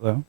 Hello?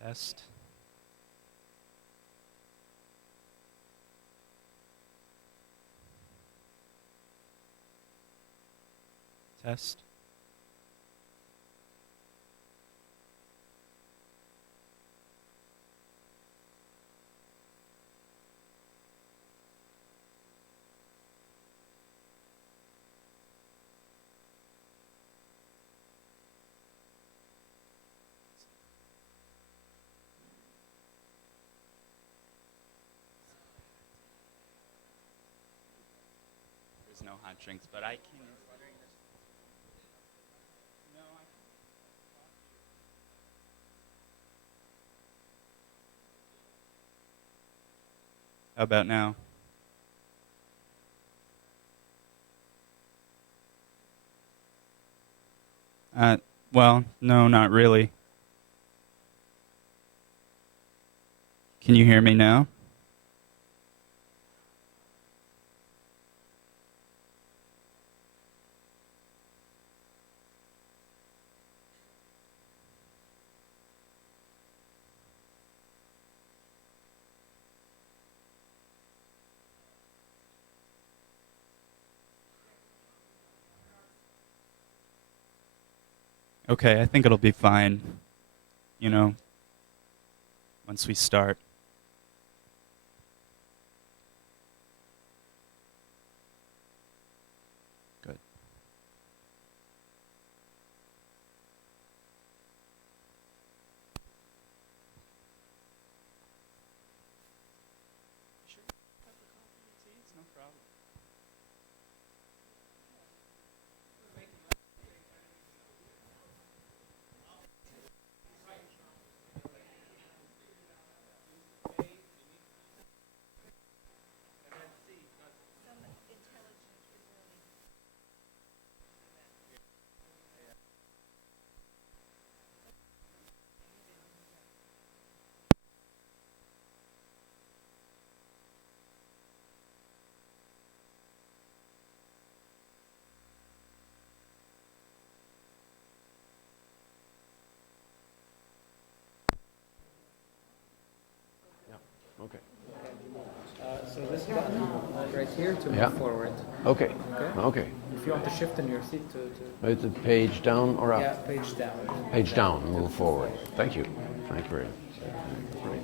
Test. Test. There's no hot drinks, but I can. No, I can. How about now? Uh, well, no, not really. Can you hear me now? Okay, I think it'll be fine, you know, once we start. Good. Sure. Cup of coffee or tea, it's no problem. Okay. So this button right here to move Yeah. forward. Okay. Okay. Okay. If you want to shift in your seat to It's a page down or up? yeah, page down. Page down. Move forward. Thank you. Thank you very much. Great.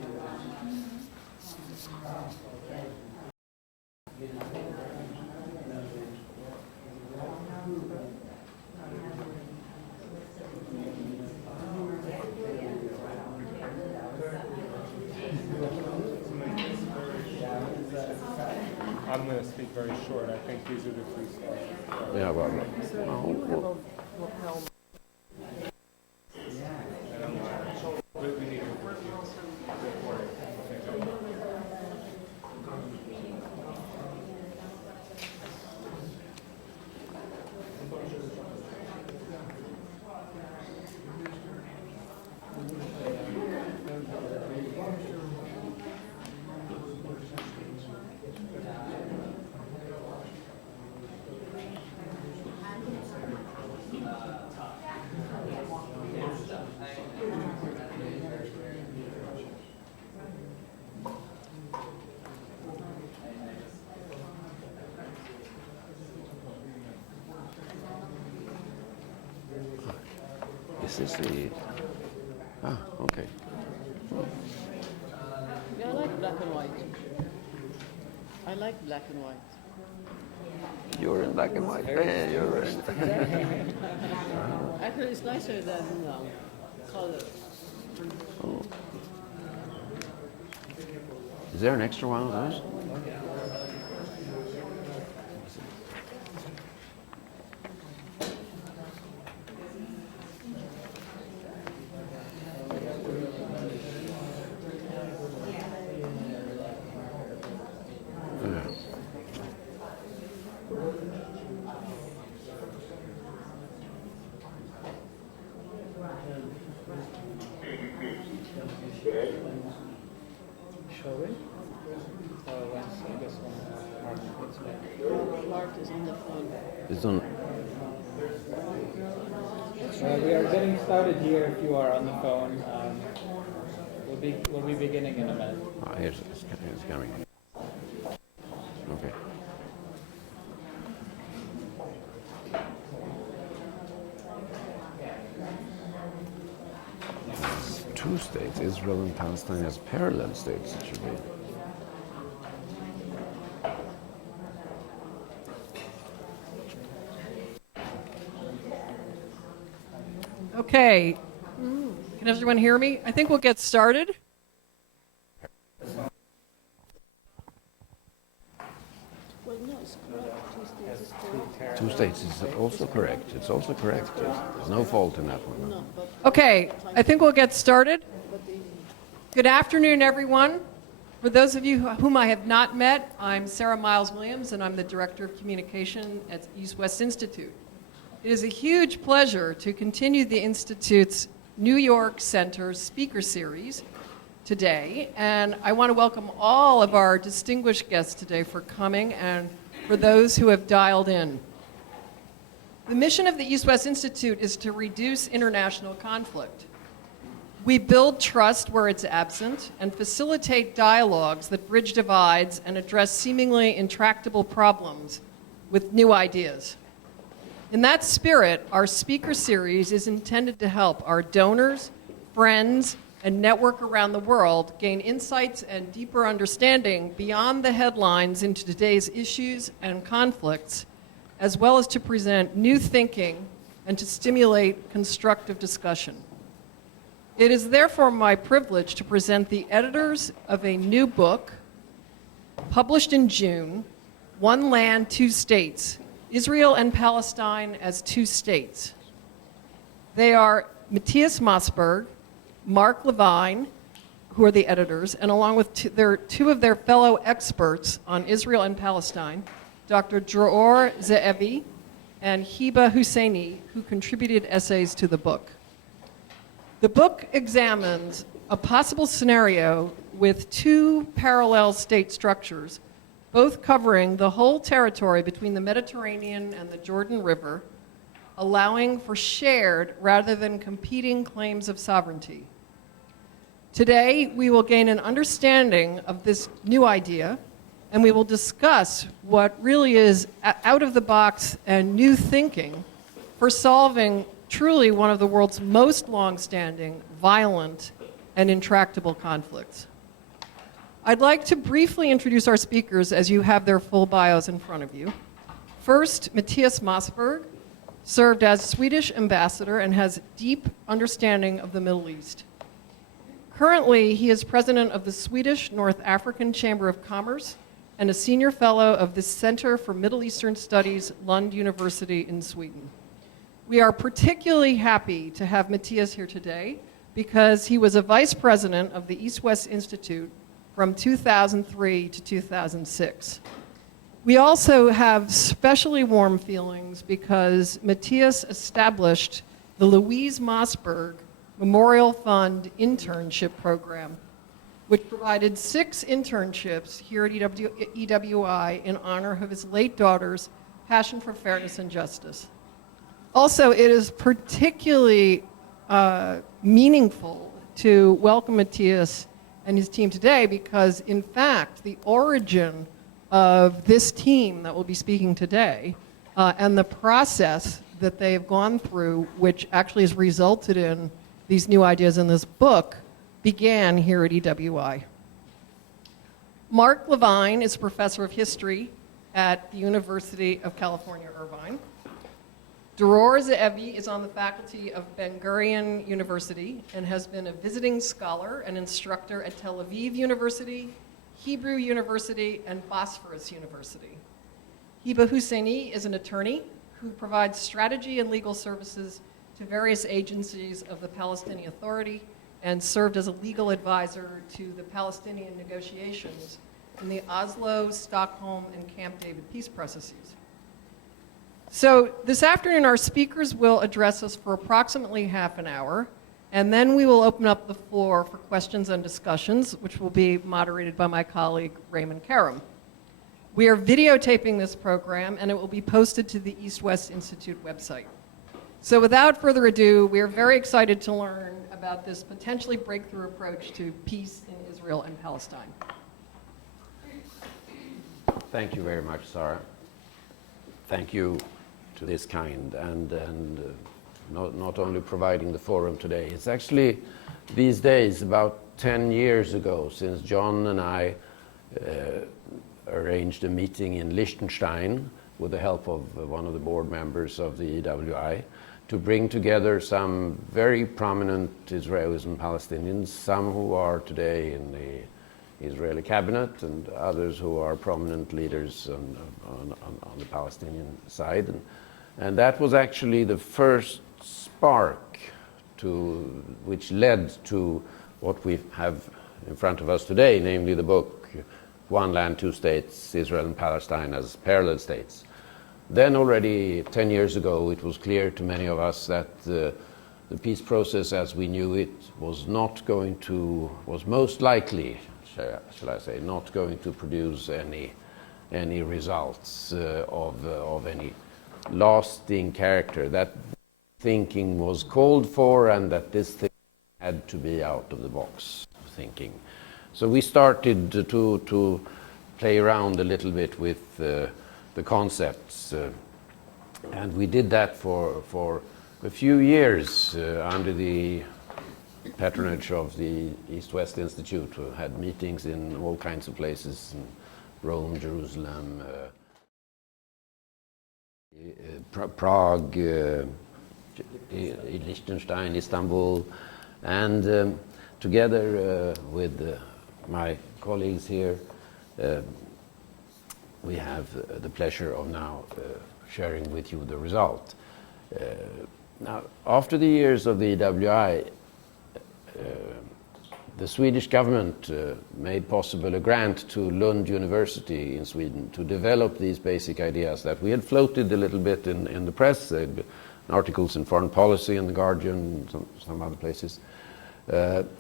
I'm going to speak very short. I think these are the three slides. Yeah, well, So well, you have well, a lapel. this is the. Ah, okay. Yeah, I like black and white. I like black and white. You're in black and white. Yeah, you're right. Actually, it's nicer than color. Oh. Is there an extra one of those? Shall we? I guess Mark is on the phone. It's on. we are getting started here. If you are on the phone, we'll be beginning in a minute. Ah, here's it's coming. Okay. There's two states, Israel and Palestine, as parallel states. It should be. Okay. Can everyone hear me? I think we'll get started. Well, no, it's correct. Two states is correct. Two states is also correct. It's also correct. There's no fault in that one. No, but Okay, I think we'll get started. Good afternoon, everyone. For those of you whom I have not met, I'm Sarah Miles Williams, and I'm the Director of Communication at East West Institute. It is a huge pleasure to continue the Institute's New York Center Speaker Series today, and I want to welcome all of our distinguished guests today for coming and for those who have dialed in. The mission of the East West Institute is to reduce international conflict. We build trust where it's absent and facilitate dialogues that bridge divides and address seemingly intractable problems with new ideas. In that spirit, our speaker series is intended to help our donors, friends, and network around the world gain insights and deeper understanding beyond the headlines into today's issues and conflicts, as well as to present new thinking and to stimulate constructive discussion. It is therefore my privilege to present the editors of a new book published in June, One Land, Two States, Israel and Palestine as Two States. They are Mathias Mossberg, Mark Levine, who are the editors, and along with two of their fellow experts on Israel and Palestine, Dr. Dror Ze'evi and Hiba Husseini, who contributed essays to the book. The book examines a possible scenario with two parallel state structures, both covering the whole territory between the Mediterranean and the Jordan River, allowing for shared rather than competing claims of sovereignty. Today, we will gain an understanding of this new idea, and we will discuss what really is out-of-the-box and new thinking for solving truly one of the world's most long-standing, violent, and intractable conflicts. I'd like to briefly introduce our speakers as you have their full bios in front of you. First, Mathias Mossberg served as Swedish ambassador and has deep understanding of the Middle East. Currently, he is president of the Swedish North African Chamber of Commerce and a senior fellow of the Center for Middle Eastern Studies, Lund University in Sweden. We are particularly happy to have Mathias here today because he was a vice president of the East-West Institute from 2003 to 2006. We also have especially warm feelings because Mathias established the Louise Mossberg Memorial Fund internship program, which provided 6 internships here at EWI in honor of his late daughter's passion for fairness and justice. Also, it is particularly meaningful to welcome Mathias and his team today because, in fact, the origin of this team that will be speaking today and the process that they have gone through, which actually has resulted in these new ideas in this book, began here at EWI. Mark Levine is a professor of history at the University of California, Irvine. Dror Ze'evi is on the faculty of Ben Gurion University and has been a visiting scholar and instructor at Tel Aviv University, Hebrew University, and Bosphorus University. Hiba Husseini is an attorney who provides strategy and legal services to various agencies of the Palestinian Authority and served as a legal advisor to the Palestinian negotiations in the Oslo, Stockholm, and Camp David peace processes. So this afternoon, our speakers will address us for approximately half an hour, and then we will open up the floor for questions and discussions, which will be moderated by my colleague, Raymond Karam. We are videotaping this program, and it will be posted to the East-West Institute website. So without further ado, we are very excited to learn about this potentially breakthrough approach to peace in Israel and Palestine. Thank you very much, Sarah. Thank you to this kind and not only providing the forum today. It's actually these days about 10 years ago since John and I arranged a meeting in Liechtenstein with the help of one of the board members of the EWI to bring together some very prominent Israelis and Palestinians, some who are today in the Israeli cabinet and others who are prominent leaders on the Palestinian side. And that was actually the first spark which led to what we have in front of us today, namely the book, One Land, Two States, Israel and Palestine as Parallel States. Then already 10 years ago, it was clear to many of us that the peace process as we knew it was most likely, shall I say, not going to produce any results of any lasting character. That thinking was called for and that this thing had to be out of the box thinking. So we started to play around a little bit with the concepts, and we did that for a few years under the patronage of the East-West Institute, who had meetings in all kinds of places, in Rome, Jerusalem, Prague, Liechtenstein, Istanbul, and together with my colleagues here, we have the pleasure of now sharing with you the result. Now, after the years of the EWI, the Swedish government made possible a grant to Lund University in Sweden to develop these basic ideas that we had floated a little bit in the press, articles in Foreign Policy and The Guardian, some other places,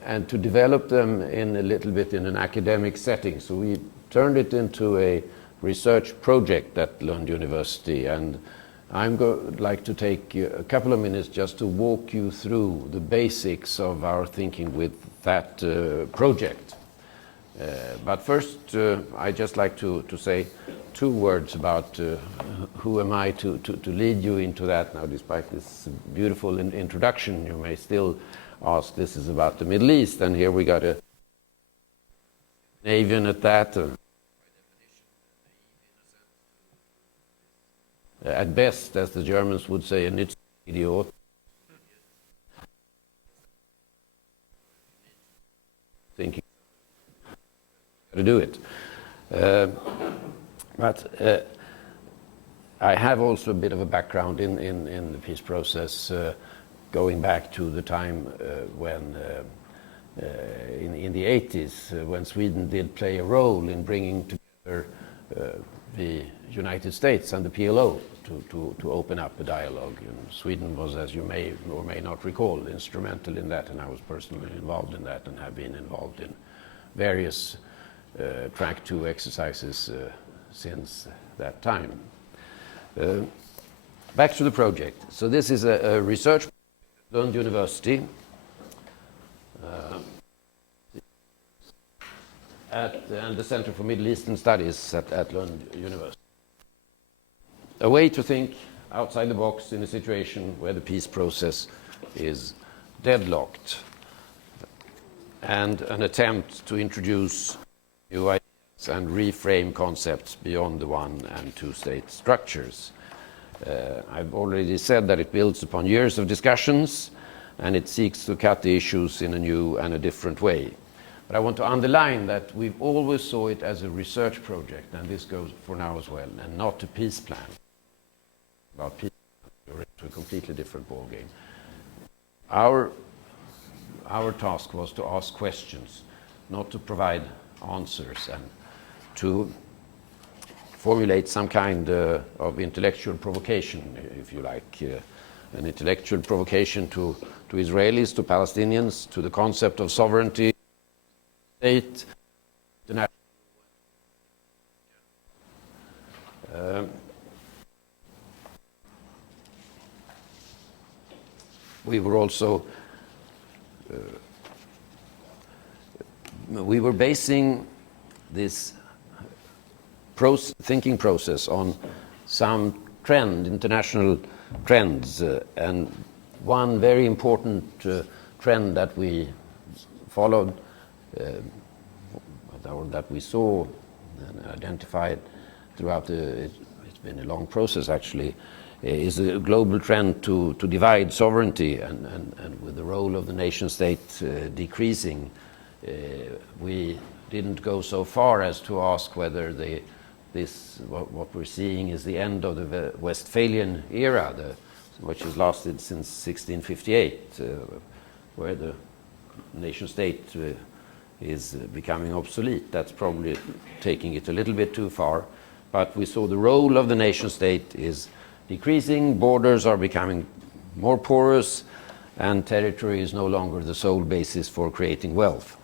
and to develop them in a little bit in an academic setting. So we turned it into a research project at Lund University, and I'm like to take a couple of minutes just to walk you through the basics of our thinking with that project. But first, I'd just like to say 2 words about who am I to lead you into that. Now, despite this beautiful introduction, you may still ask, this is about the Middle East, and here we got a Scandinavian at that. At best, as the Germans would say, an idiot. Thinking how to do it. But I have also a bit of a background in the peace process, going back to the time when, in the 80s, when Sweden did play a role in bringing together the United States and the PLO to open up a dialogue. And Sweden was, as you may or may not recall, instrumental in that, and I was personally involved in that and have been involved in various Track 2 exercises since that time. Back to the project. So this is a research at Lund University and the Center for Middle Eastern Studies at Lund University. A way to think outside the box in a situation where the peace process is deadlocked, and an attempt to introduce new ideas and reframe concepts beyond the one and two state structures. I've already said that it builds upon years of discussions and it seeks to cut the issues in a new and a different way. But I want to underline that we've always saw it as a research project, and this goes for now as well, and not a peace plan. About peace, you're into a completely different ballgame. Our task was to ask questions, not to provide answers, and to formulate some kind of intellectual provocation, if you like, an intellectual provocation to Israelis, to Palestinians, to the concept of sovereignty, state, international. We were also we were basing this thinking process on some international trends, and one very important trend that we followed, or that we saw and identified throughout it's been a long process actually, is a global trend to divide sovereignty, and with the role of the nation state decreasing, we didn't go so far as to ask whether what we're seeing is the end of the Westphalian era, which has lasted since 1658, where the nation state is becoming obsolete. That's probably taking it a little bit too far, but we saw the role of the nation state is decreasing, borders are becoming more porous, and territory is no longer the sole basis for creating wealth.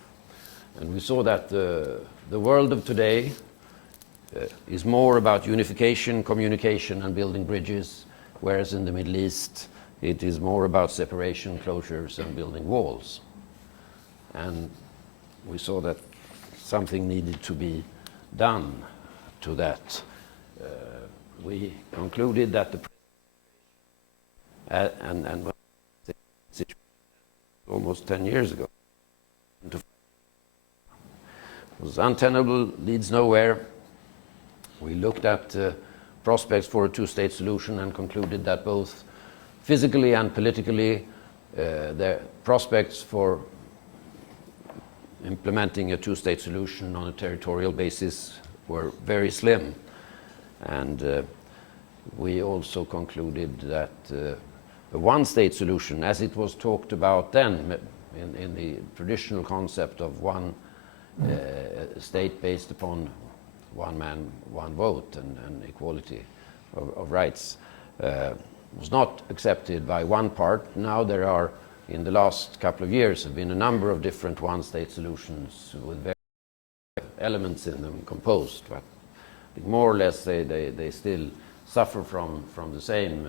And we saw that the world of today is more about unification, communication, and building bridges, whereas in the Middle East it is more about separation, closures, and building walls. And we saw that something needed to be done to that. We concluded that the and almost 10 years ago was untenable, leads nowhere. We looked at prospects for a two-state solution and concluded that both physically and politically the prospects for implementing a two-state solution on a territorial basis were very slim. And we also concluded that a one-state solution, as it was talked about then in the traditional concept of one state based upon one man, one vote, and equality of rights, was not accepted by one part. Now there are, in the last couple of years, have been a number of different one-state solutions with various elements in them composed, but more or less they still suffer from the same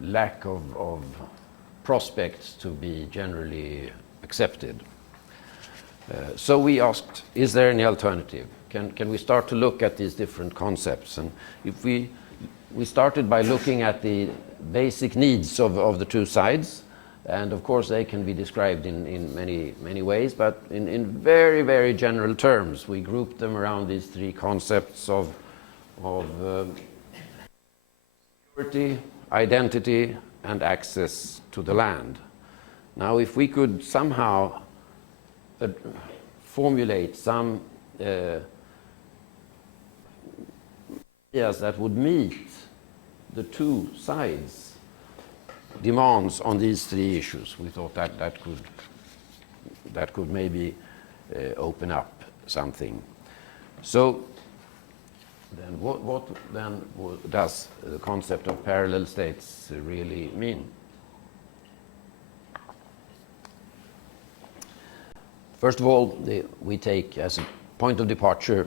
lack of prospects to be generally accepted. So we asked, is there any alternative? Can we start to look at these different concepts? And if we started by looking at the basic needs of the two sides, and of course they can be described in many ways, but in very, very general terms, we grouped them around these three concepts of security, identity, and access to the land. Now, if we could somehow formulate some ideas that would meet the two sides' demands on these three issues, we thought that could maybe open up something. So then what then does the concept of parallel states really mean? First of all, we take as a point of departure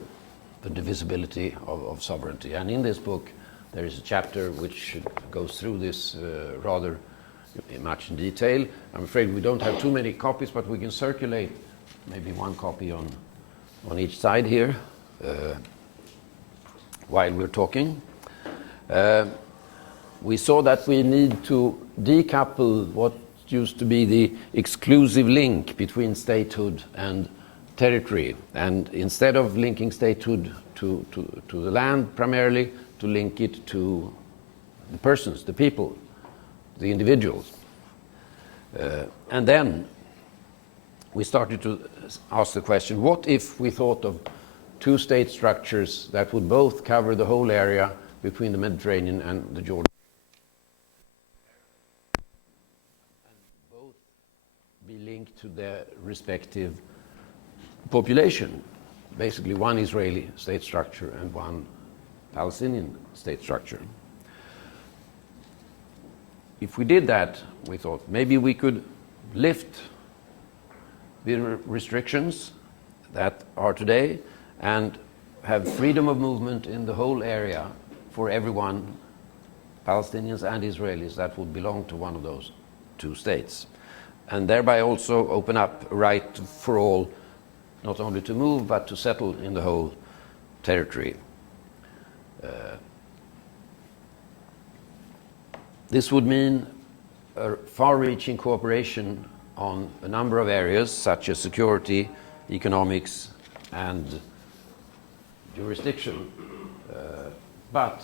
the divisibility of sovereignty. And in this book, there is a chapter which goes through this rather much in detail. I'm afraid we don't have too many copies, but we can circulate maybe one copy on each side here while we're talking. We saw that we need to decouple what used to be the exclusive link between statehood and territory, and instead of linking statehood to the land primarily, to link it to the persons, the people, the individuals. And then we started to ask the question, what if we thought of two state structures that would both cover the whole area between the Mediterranean and the Jordan, and both be linked to their respective population, basically one Israeli state structure and one Palestinian state structure. If we did that, we thought maybe we could lift the restrictions that are today and have freedom of movement in the whole area for everyone, Palestinians and Israelis, that would belong to one of those two states. And thereby also open up a right for all, not only to move, but to settle in the whole territory. This would mean a far-reaching cooperation on a number of areas, such as security, economics, and jurisdiction. But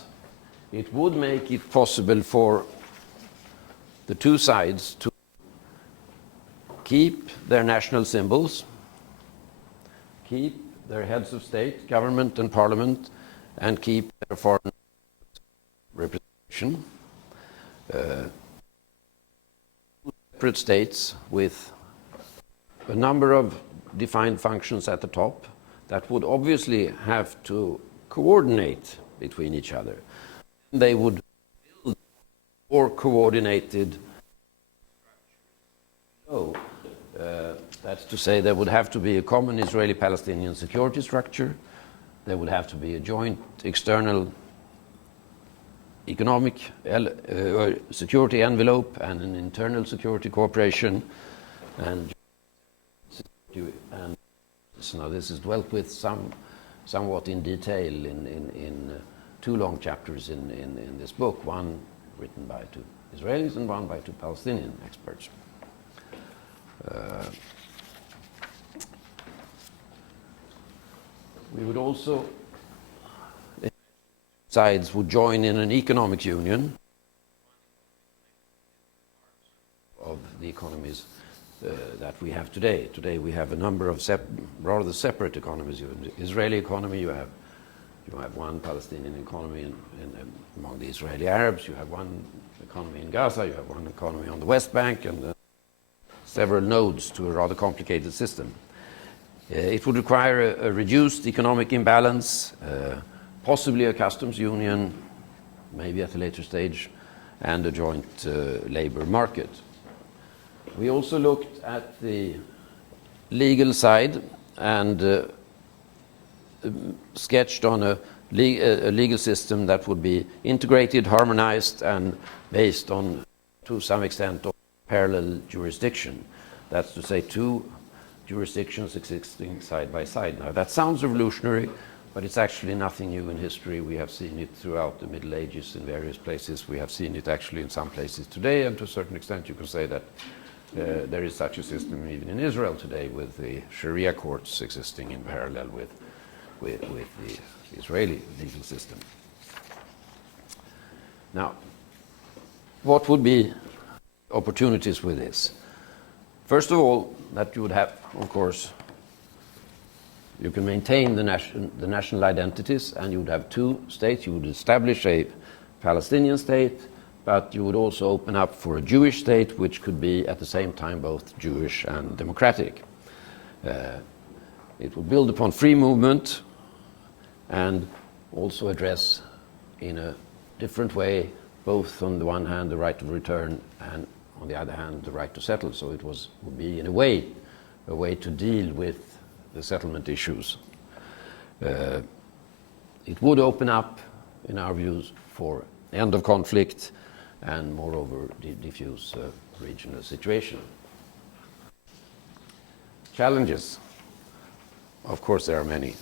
it would make it possible for the two sides to keep their national symbols, keep their heads of state, government and parliament, and keep their foreign representation. Separate states with a number of defined functions at the top that would obviously have to coordinate between each other. They would build more coordinated. That's to say there would have to be a common Israeli-Palestinian security structure. There would have to be a joint external economic security envelope and an internal security cooperation. And so this is dwelt with somewhat in detail in two long chapters in this book, one written by two Israelis and one by two Palestinian experts. We would also, sides would join in an economic union of the economies that we have today. Today we have a number of rather separate economies. You have the Israeli economy, you have one Palestinian economy among the Israeli Arabs, you have one economy in Gaza, you have one economy on the West Bank, and several nodes to a rather complicated system. It would require a reduced economic imbalance, possibly a customs union, maybe at a later stage, and a joint labor market. We also looked at the legal side and sketched on a legal system that would be integrated, harmonized, and based on, to some extent, on parallel jurisdiction. That's to say, two jurisdictions existing side by side. Now, that sounds revolutionary, but it's actually nothing new in history. We have seen it throughout the Middle Ages in various places. We have seen it actually in some places today, and to a certain extent you can say that there is such a system even in Israel today, with the Sharia courts existing in parallel with the Israeli legal system. Now, what would be opportunities with this? First of all, that you would have, of course, you can maintain the national identities, and you would have two states. You would establish a Palestinian state, but you would also open up for a Jewish state, which could be at the same time both Jewish and democratic. It would build upon free movement and also address in a different way, both on the one hand the right of return and on the other hand the right to settle. So it would be in a way to deal with the settlement issues. It would open up, in our views, for end of conflict and moreover diffuse regional situation. Challenges, of course there are many.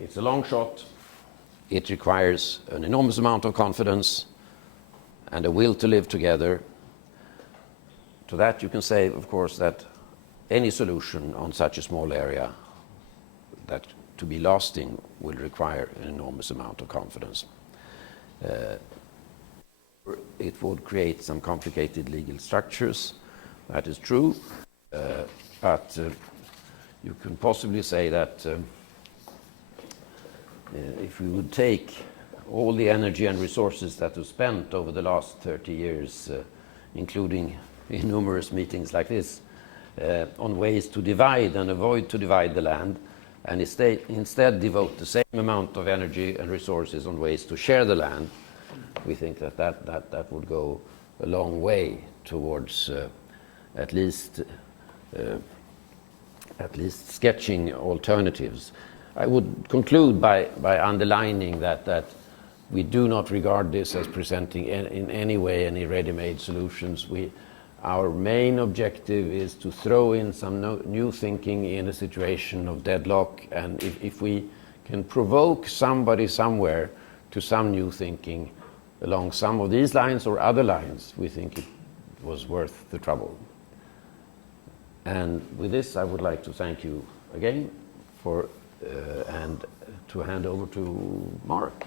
It's a long shot. It requires an enormous amount of confidence and a will to live together. To that you can say, of course, that any solution on such a small area that to be lasting will require an enormous amount of confidence. It would create some complicated legal structures, that is true, but you can possibly say that if we would take all the energy and resources that were spent over the last 30 years, including in numerous meetings like this, on ways to divide and avoid to divide the land, and instead devote the same amount of energy and resources on ways to share the land, we think that would go a long way towards at least sketching alternatives. I would conclude by underlining that we do not regard this as presenting in any way any ready-made solutions. Our main objective is to throw in some new thinking in a situation of deadlock, and if we can provoke somebody somewhere to some new thinking along some of these lines or other lines, we think it was worth the trouble. And with this, I would like to thank you again and to hand over to Mark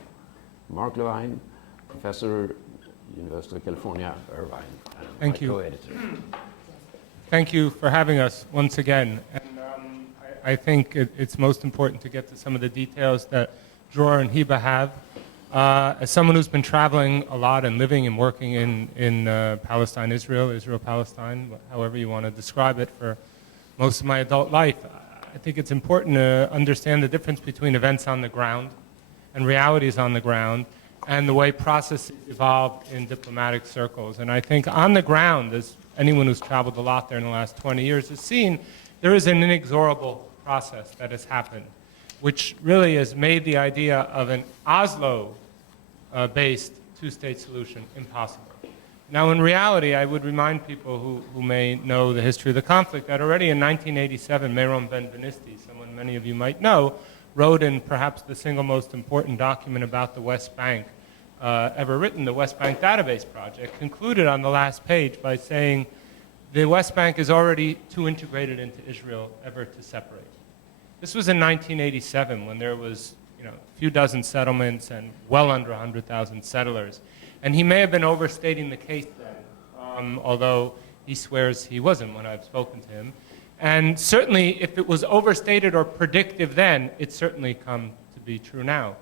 Levine, Professor, University of California, Irvine, and Thank you. co-editor. Thank you for having us once again. And I think it's most important to get to some of the details that Dror and Hiba have. As someone who's been traveling a lot and living and working in Palestine, Israel, Palestine, however you want to describe it, for most of my adult life, I think it's important to understand the difference between events on the ground and realities on the ground and the way processes evolve in diplomatic circles. And I think on the ground, as anyone who's traveled a lot there in the last 20 years has seen, there is an inexorable process that has happened, which really has made the idea of an Oslo-based two-state solution impossible. Now, in reality, I would remind people who may know the history of the conflict that already in 1987, Meron Ben-Benisti, someone many of you might know, wrote in perhaps the single most important document about the West Bank ever written, the West Bank Database Project, concluded on the last page by saying the West Bank is already too integrated into Israel ever to separate. This was in 1987 when there was a few dozen settlements and well under 100,000 settlers. And he may have been overstating the case then, although he swears he wasn't when I've spoken to him. And certainly, if it was overstated or predictive then, it's certainly come to be true now.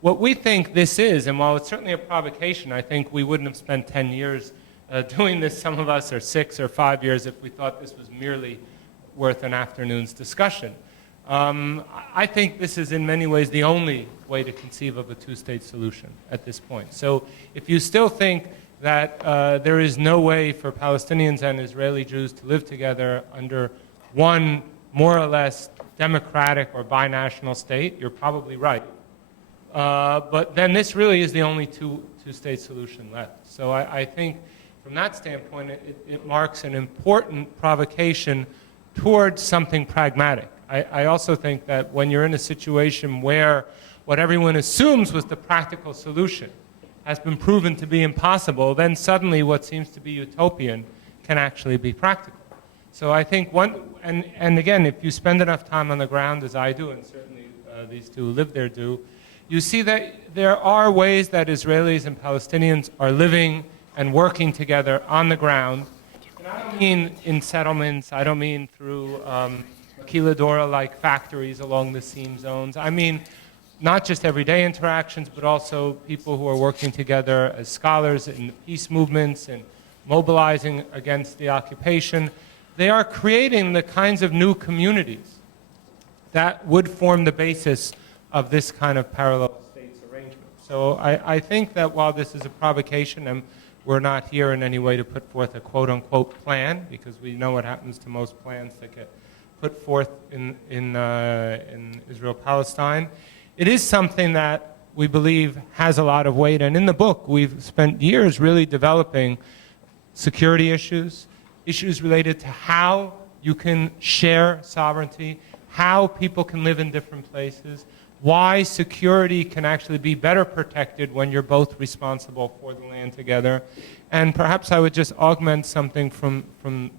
What we think this is, and while it's certainly a provocation, I think we wouldn't have spent 10 years doing this, some of us, or 6 or 5 years, if we thought this was merely worth an afternoon's discussion. I think this is in many ways the only way to conceive of a two-state solution at this point. So if you still think that there is no way for Palestinians and Israeli Jews to live together under one more or less democratic or binational state, you're probably right. But then this really is the only two-state solution left. So I think from that standpoint, it marks an important provocation towards something pragmatic. I also think that when you're in a situation where what everyone assumes was the practical solution has been proven to be impossible, then suddenly what seems to be utopian can actually be practical. So I think and again, if you spend enough time on the ground, as I do, and certainly these two who live there do, you see that there are ways that Israelis and Palestinians are living and working together on the ground And I don't mean in settlements, I don't mean through maquiladora-like factories along the seam zones. I mean not just everyday interactions, but also people who are working together as scholars in peace movements and mobilizing against the occupation. They are creating the kinds of new communities that would form the basis of this kind of parallel states arrangement. So I think that while this is a provocation, and we're not here in any way to put forth a quote-unquote plan, because we know what happens to most plans that get put forth in Israel-Palestine, it is something that we believe has a lot of weight. And in the book, we've spent years really developing security issues, issues related to how you can share sovereignty, how people can live in different places, why security can actually be better protected when you're both responsible for the land together. And perhaps I would just augment something from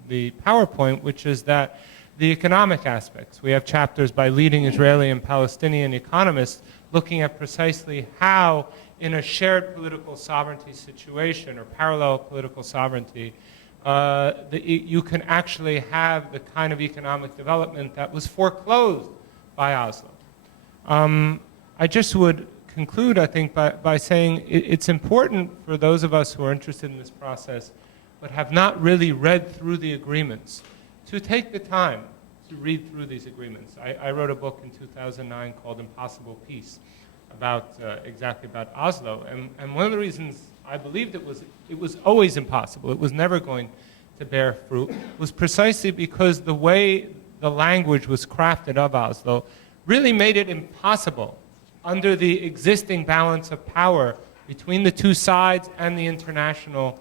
the PowerPoint, which is that the economic aspects. We have chapters by leading Israeli and Palestinian economists looking at precisely how, in a shared political sovereignty situation or parallel political sovereignty, you can actually have the kind of economic development that was foreclosed by Oslo. I just would conclude, I think, by saying it's important for those of us who are interested in this process but have not really read through the agreements to take the time to read through these agreements. I wrote a book in 2009 called Impossible Peace exactly about Oslo. And one of the reasons I believed it was always impossible, it was never going to bear fruit, was precisely because the way the language was crafted of Oslo really made it impossible under the existing balance of power between the two sides and the international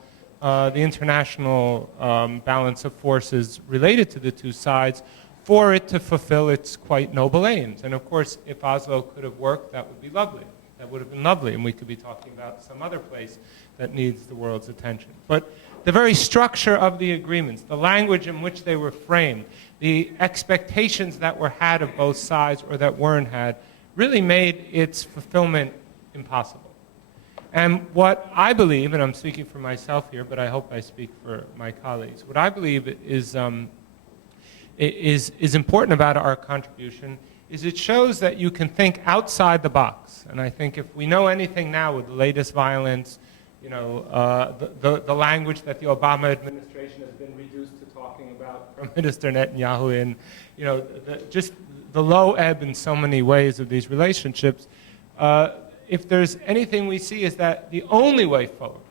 balance of forces related to the two sides for it to fulfill its quite noble aims. And of course, if Oslo could have worked, that would be lovely. That would have been lovely, and we could be talking about some other place that needs the world's attention. But the very structure of the agreements, the language in which they were framed, the expectations that were had of both sides or that weren't had, really made its fulfillment impossible. And what I believe, and I'm speaking for myself here, but I hope I speak for my colleagues, what I believe is important about our contribution is it shows that you can think outside the box. And I think if we know anything now with the latest violence, you know, the language that the Obama administration has been reduced to talking about from Minister Netanyahu, and you know, just the low ebb in so many ways of these relationships, if there's anything we see is that the only way forward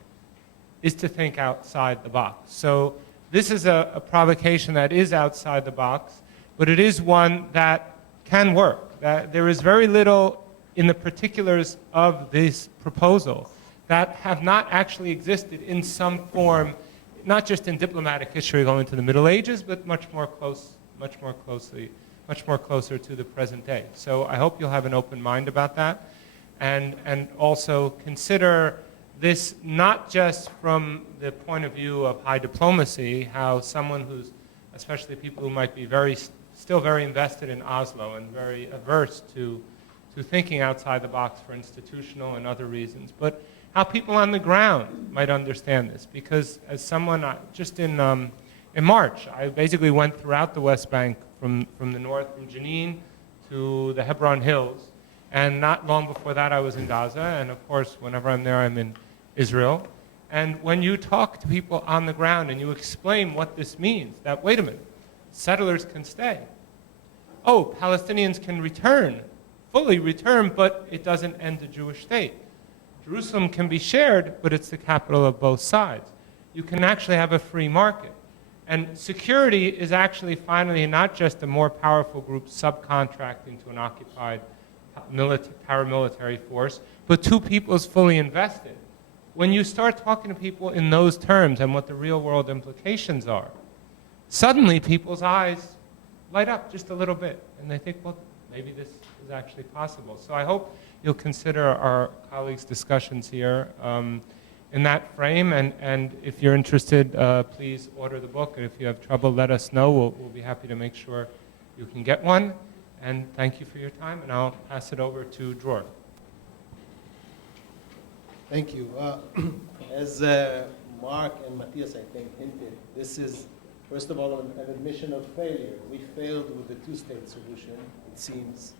is to think outside the box. So this is a provocation that is outside the box, but it is one that can work. That there is very little in the particulars of this proposal that have not actually existed in some form, not just in diplomatic history going to the Middle Ages, but much more closer to the present day. So I hope you'll have an open mind about that, and also consider this not just from the point of view of high diplomacy, how someone who's, especially people who might be still very invested in Oslo and very averse to thinking outside the box for institutional and other reasons, but how people on the ground might understand this. Because as someone, just in March, I basically went throughout the West Bank from the north, from Jenin to the Hebron Hills, and not long before that I was in Gaza, and of course whenever I'm there I'm in Israel. And when you talk to people on the ground and you explain what this means, that wait a minute, settlers can stay. Oh, Palestinians can return, fully return, but it doesn't end the Jewish state. Jerusalem can be shared, but it's the capital of both sides. You can actually have a free market. And security is actually finally not just a more powerful group subcontracting to an occupied paramilitary force, but two peoples fully invested. When you start talking to people in those terms and what the real world implications are, suddenly people's eyes light up just a little bit, and they think, well, maybe this is actually possible. So I hope you'll consider our colleagues' discussions here in that frame, and if you're interested, please order the book, and if you have trouble, let us know. We'll be happy to make sure you can get one. And thank you for your time, and I'll pass it over to Dror. Thank you. As Mark and Matthias, I think, hinted, this is, first of all, an admission of failure. We failed with the two-state solution, it seems,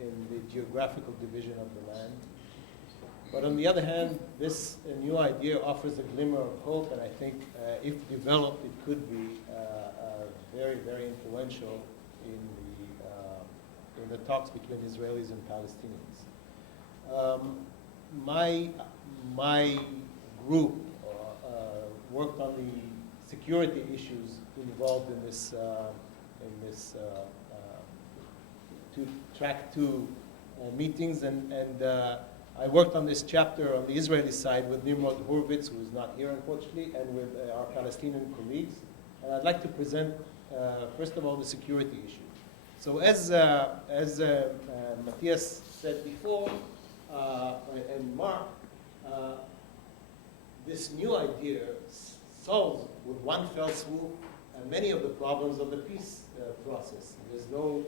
in the geographical division of the land. But on the other hand, this new idea offers a glimmer of hope, and I think if developed, it could be very, very influential in the talks between Israelis and Palestinians. My group worked on the security issues involved in this track two meetings, and I worked on this chapter on the Israeli side with Nimrod Hurwitz, who is not here unfortunately, and with our Palestinian colleagues. And I'd like to present, first of all, the security issue. So as Matthias said before, and Mark, this new idea solves with one fell swoop many of the problems of the peace process. There's no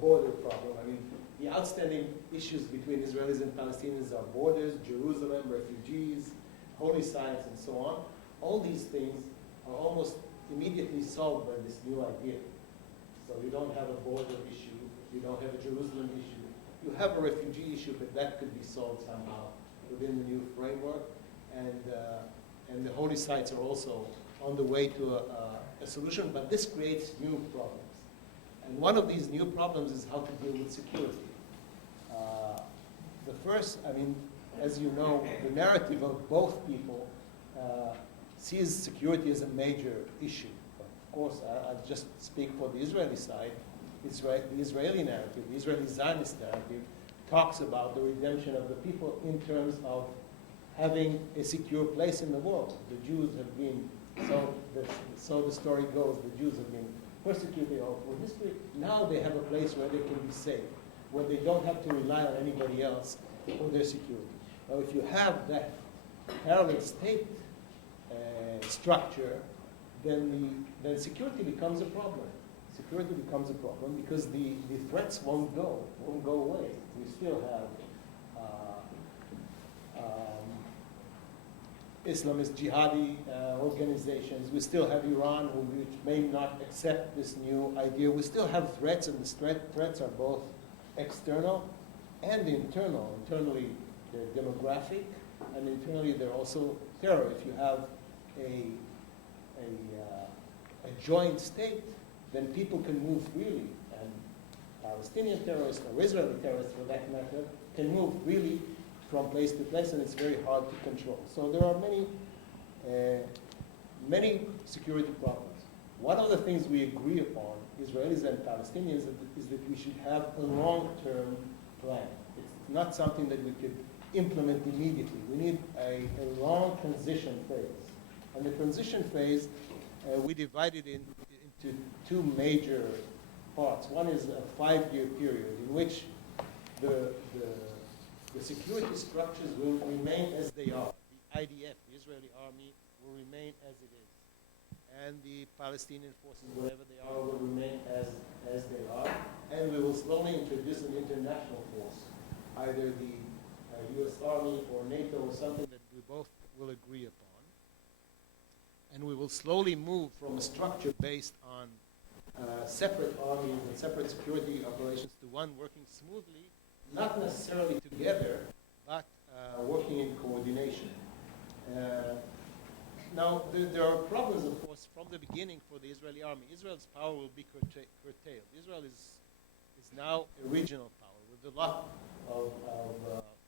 border problem. I mean, the outstanding issues between Israelis and Palestinians are borders, Jerusalem, refugees, holy sites, and so on. All these things are almost immediately solved by this new idea. So you don't have a border issue, you don't have a Jerusalem issue. You have a refugee issue, but that could be solved somehow within the new framework. And the holy sites are also on the way to a solution, but this creates new problems. And one of these new problems is how to deal with security. The first, I mean, as you know, the narrative of both people sees security as a major issue. Of course, I'll just speak for the Israeli side. The Israeli narrative, the Israeli Zionist narrative, talks about the redemption of the people in terms of having a secure place in the world. The Jews have been, so the story goes, the Jews have been persecuted all through history. Now they have a place where they can be safe, where they don't have to rely on anybody else for their security. Now, if you have that parallel state structure, then security becomes a problem. Security becomes a problem because the threats won't go away. We still have Islamist jihadi organizations. We still have Iran, which may not accept this new idea. We still have threats, and the threats are both external and internal. Internally, they're demographic, and internally, they're also terror. If you have a joint state, then people can move freely, and Palestinian terrorists or Israeli terrorists, for that matter, can move freely from place to place, and it's very hard to control. So there are many security problems. One of the things we agree upon, Israelis and Palestinians, is that we should have a long-term plan. It's not something that we could implement immediately. We need a long transition phase. And the transition phase, we divided into two major parts. One is a 5-year period in which the security structures will remain as they are. The IDF, the Israeli army, will remain as it is. And the Palestinian forces, wherever they are, will remain as they are. And we will slowly introduce an international force, either the U.S. Army or NATO or something that we both will agree upon. And we will slowly move from a structure based on separate armies and separate security operations to one working smoothly, not necessarily together, but working in coordination. Now, there are problems, of course, from the beginning for the Israeli army. Israel's power will be curtailed. Israel is now a regional power with a lot of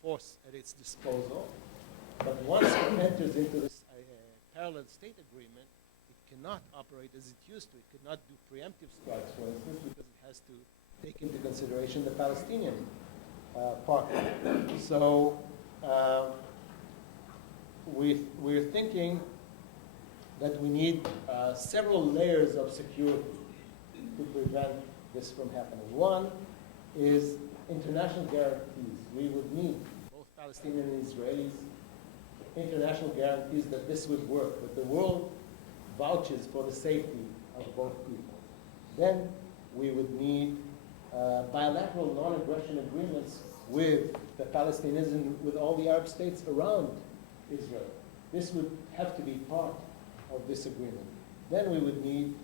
force at its disposal. But once it enters into this parallel state agreement, it cannot operate as it used to. It cannot do preemptive strikes, for instance, because it has to take into consideration the Palestinian part. So we're thinking that we need several layers of security to prevent this from happening. One is international guarantees. We would need, both Palestinian and Israelis, international guarantees that this would work, that the world vouches for the safety of both people. Then we would need bilateral non-aggression agreements with the Palestinians and with all the Arab states around Israel. This would have to be part of this agreement. Then we would need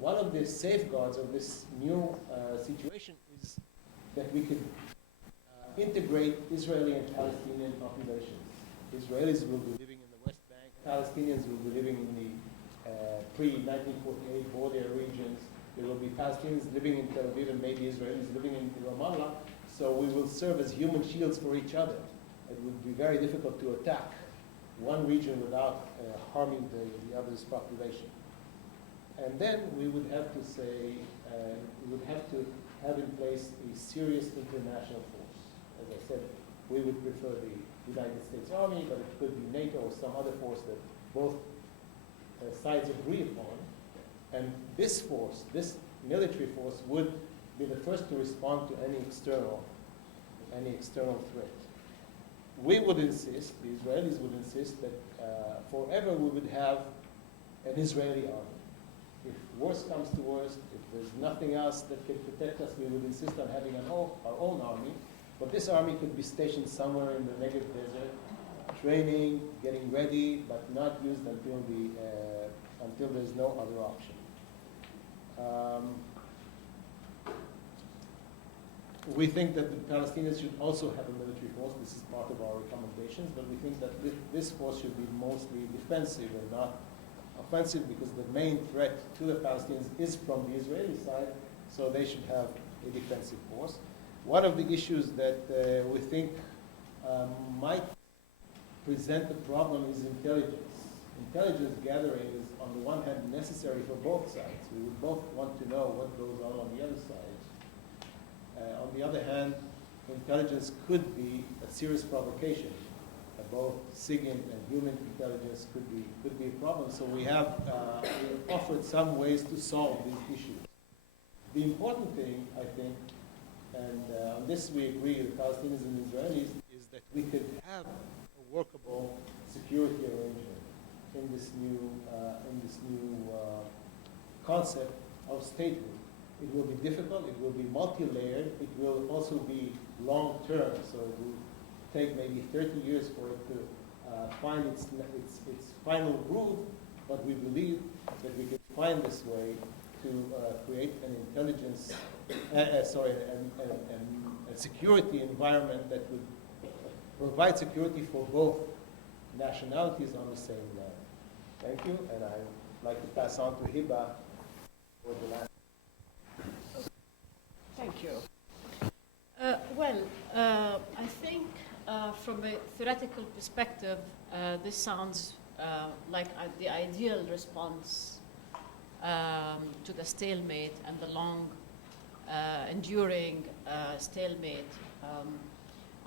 one of the safeguards of this new situation is that we could integrate Israeli and Palestinian populations. Israelis will be living in the West Bank, Palestinians will be living in the pre-1948 border regions. There will be Palestinians living in Tel Aviv and maybe Israelis living in Ramallah. So we will serve as human shields for each other. It would be very difficult to attack one region without harming the other's population. And then we would have to say, we would have to have in place a serious international force. As I said, we would prefer the United States Army, but it could be NATO or some other force that both sides agree upon. And this force, this military force, would be the first to respond to any external threat. We would insist, the Israelis would insist that forever we would have an Israeli army. If worst comes to worst, if there's nothing else that can protect us, we would insist on having our own army. But this army could be stationed somewhere in the Negev desert, training, getting ready, but not used until there's no other option. We think that the Palestinians should also have a military force. This is part of our recommendations, but we think that this force should be mostly defensive and not offensive, because the main threat to the Palestinians is from the Israeli side, so they should have a defensive force. One of the issues that we think might present a problem is intelligence. Intelligence gathering is, on the one hand, necessary for both sides. We would both want to know what goes on the other side. On the other hand, intelligence could be a serious provocation. Both SIGINT and human intelligence could be a problem. So we have offered some ways to solve these issues. The important thing, I think, and on this we agree, the Palestinians and Israelis, is that we could have a workable security arrangement in this new concept of statehood. It will be difficult, it will be multi-layered, it will also be long-term, so it will take maybe 30 years for it to find its final groove, but we believe that we can find this way to create an intelligence, a security environment that would provide security for both nationalities on the same land. Thank you, and I'd like to pass on to Hiba for the last. Thank you. I think from a theoretical perspective, this sounds like the ideal response to the stalemate and the long, enduring stalemate.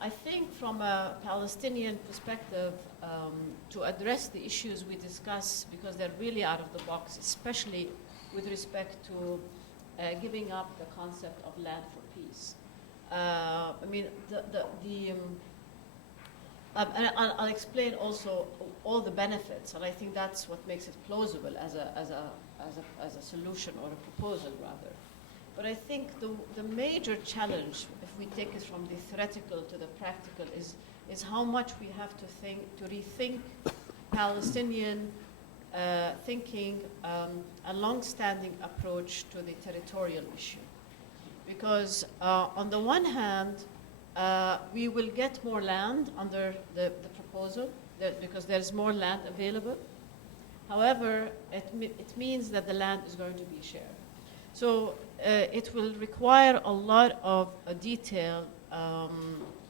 I think from a Palestinian perspective, to address the issues we discuss, because they're really out of the box, especially with respect to giving up the concept of land for peace. I'll explain also all the benefits, and I think that's what makes it plausible as a solution, or a proposal rather. But I think the major challenge, if we take it from the theoretical to the practical, is how much we have to rethink Palestinian thinking, a long-standing approach to the territorial issue. Because on the one hand, we will get more land under the proposal, because there's more land available. However, it means that the land is going to be shared. So it will require a lot of detail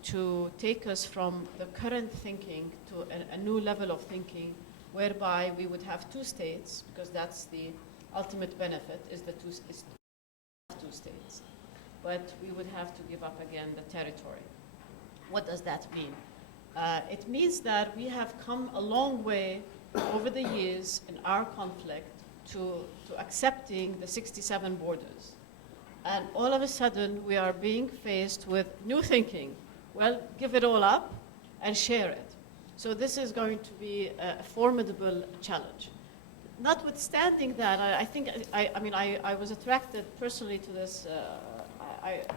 to take us from the current thinking to a new level of thinking, whereby we would have two states, because that's the ultimate benefit, is two states. But we would have to give up again the territory. What does that mean? It means that we have come a long way over the years in our conflict to accepting the 67 borders. And all of a sudden, we are being faced with new thinking. Well, give it all up and share it. So this is going to be a formidable challenge. Notwithstanding that, I think I was attracted personally to this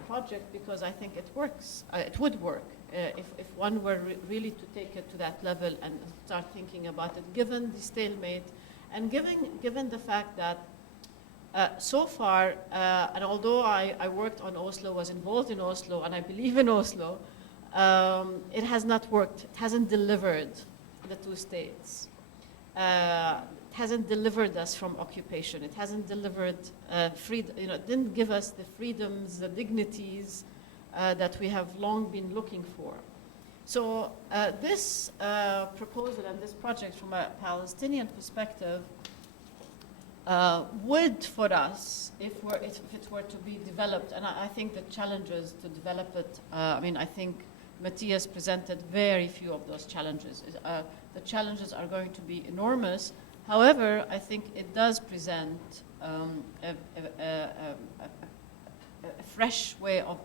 project because I think it works. It would work if one were really to take it to that level and start thinking about it, given the stalemate and given the fact that so far, and although I worked on Oslo, was involved in Oslo, and I believe in Oslo, it has not worked. It hasn't delivered the two states. It hasn't delivered us from occupation. It hasn't delivered freedom. It didn't give us the freedoms, the dignities that we have long been looking for. So this proposal and this project, from a Palestinian perspective, would, for us, if it were to be developed, and I think the challenges to develop it, I think Mathias presented very few of those challenges. The challenges are going to be enormous. However, I think it does present a fresh way of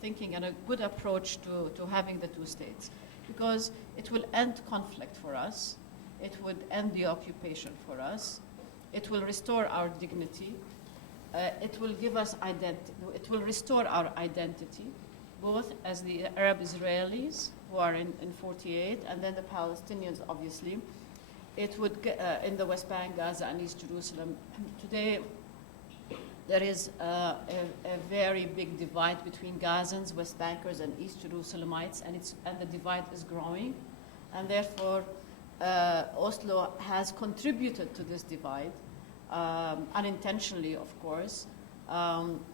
thinking and a good approach to having the two states, because it will end conflict for us, it would end the occupation for us, it will restore our dignity, it will give us identity, it will restore our identity, both as the Arab Israelis who are in 48, and then the Palestinians, obviously. It would, in the West Bank, Gaza, and East Jerusalem. Today, there is a very big divide between Gazans, West Bankers, and East Jerusalemites, and the divide is growing. And therefore, Oslo has contributed to this divide, unintentionally, of course.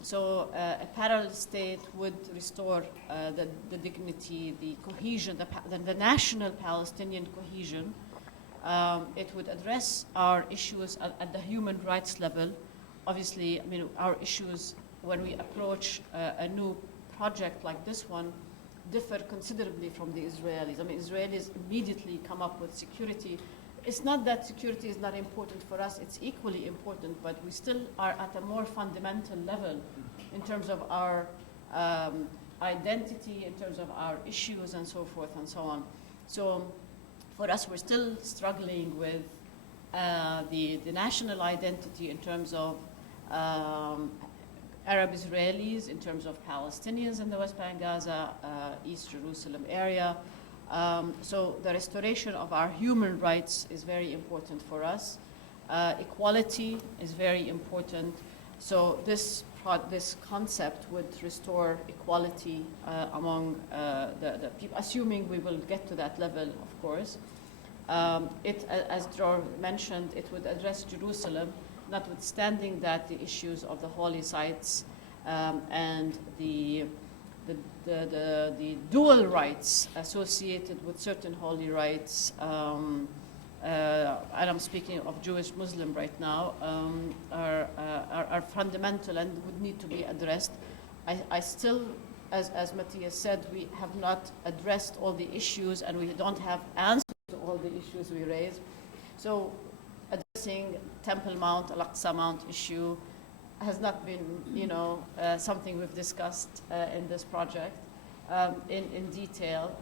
So a parallel state would restore the dignity, the cohesion, the national Palestinian cohesion. It would address our issues at the human rights level. Obviously, our issues when we approach a new project like this one differ considerably from the Israelis. Israelis immediately come up with security. It's not that security is not important for us, it's equally important, but we still are at a more fundamental level in terms of our identity, in terms of our issues, and so forth and so on. So for us, we're still struggling with the national identity in terms of Arab Israelis, in terms of Palestinians in the West Bank, Gaza, East Jerusalem area. So the restoration of our human rights is very important for us. Equality is very important. So this concept would restore equality among the people, assuming we will get to that level, of course. As Dror mentioned, it would address Jerusalem, notwithstanding that the issues of the holy sites and the dual rights associated with certain holy rights, and I'm speaking of Jewish Muslim right now, are fundamental and would need to be addressed. I still, as Mathias said, we have not addressed all the issues, and we don't have answers to all the issues we raise. So addressing Temple Mount, Al-Aqsa Mount issue has not been, something we've discussed in this project in detail.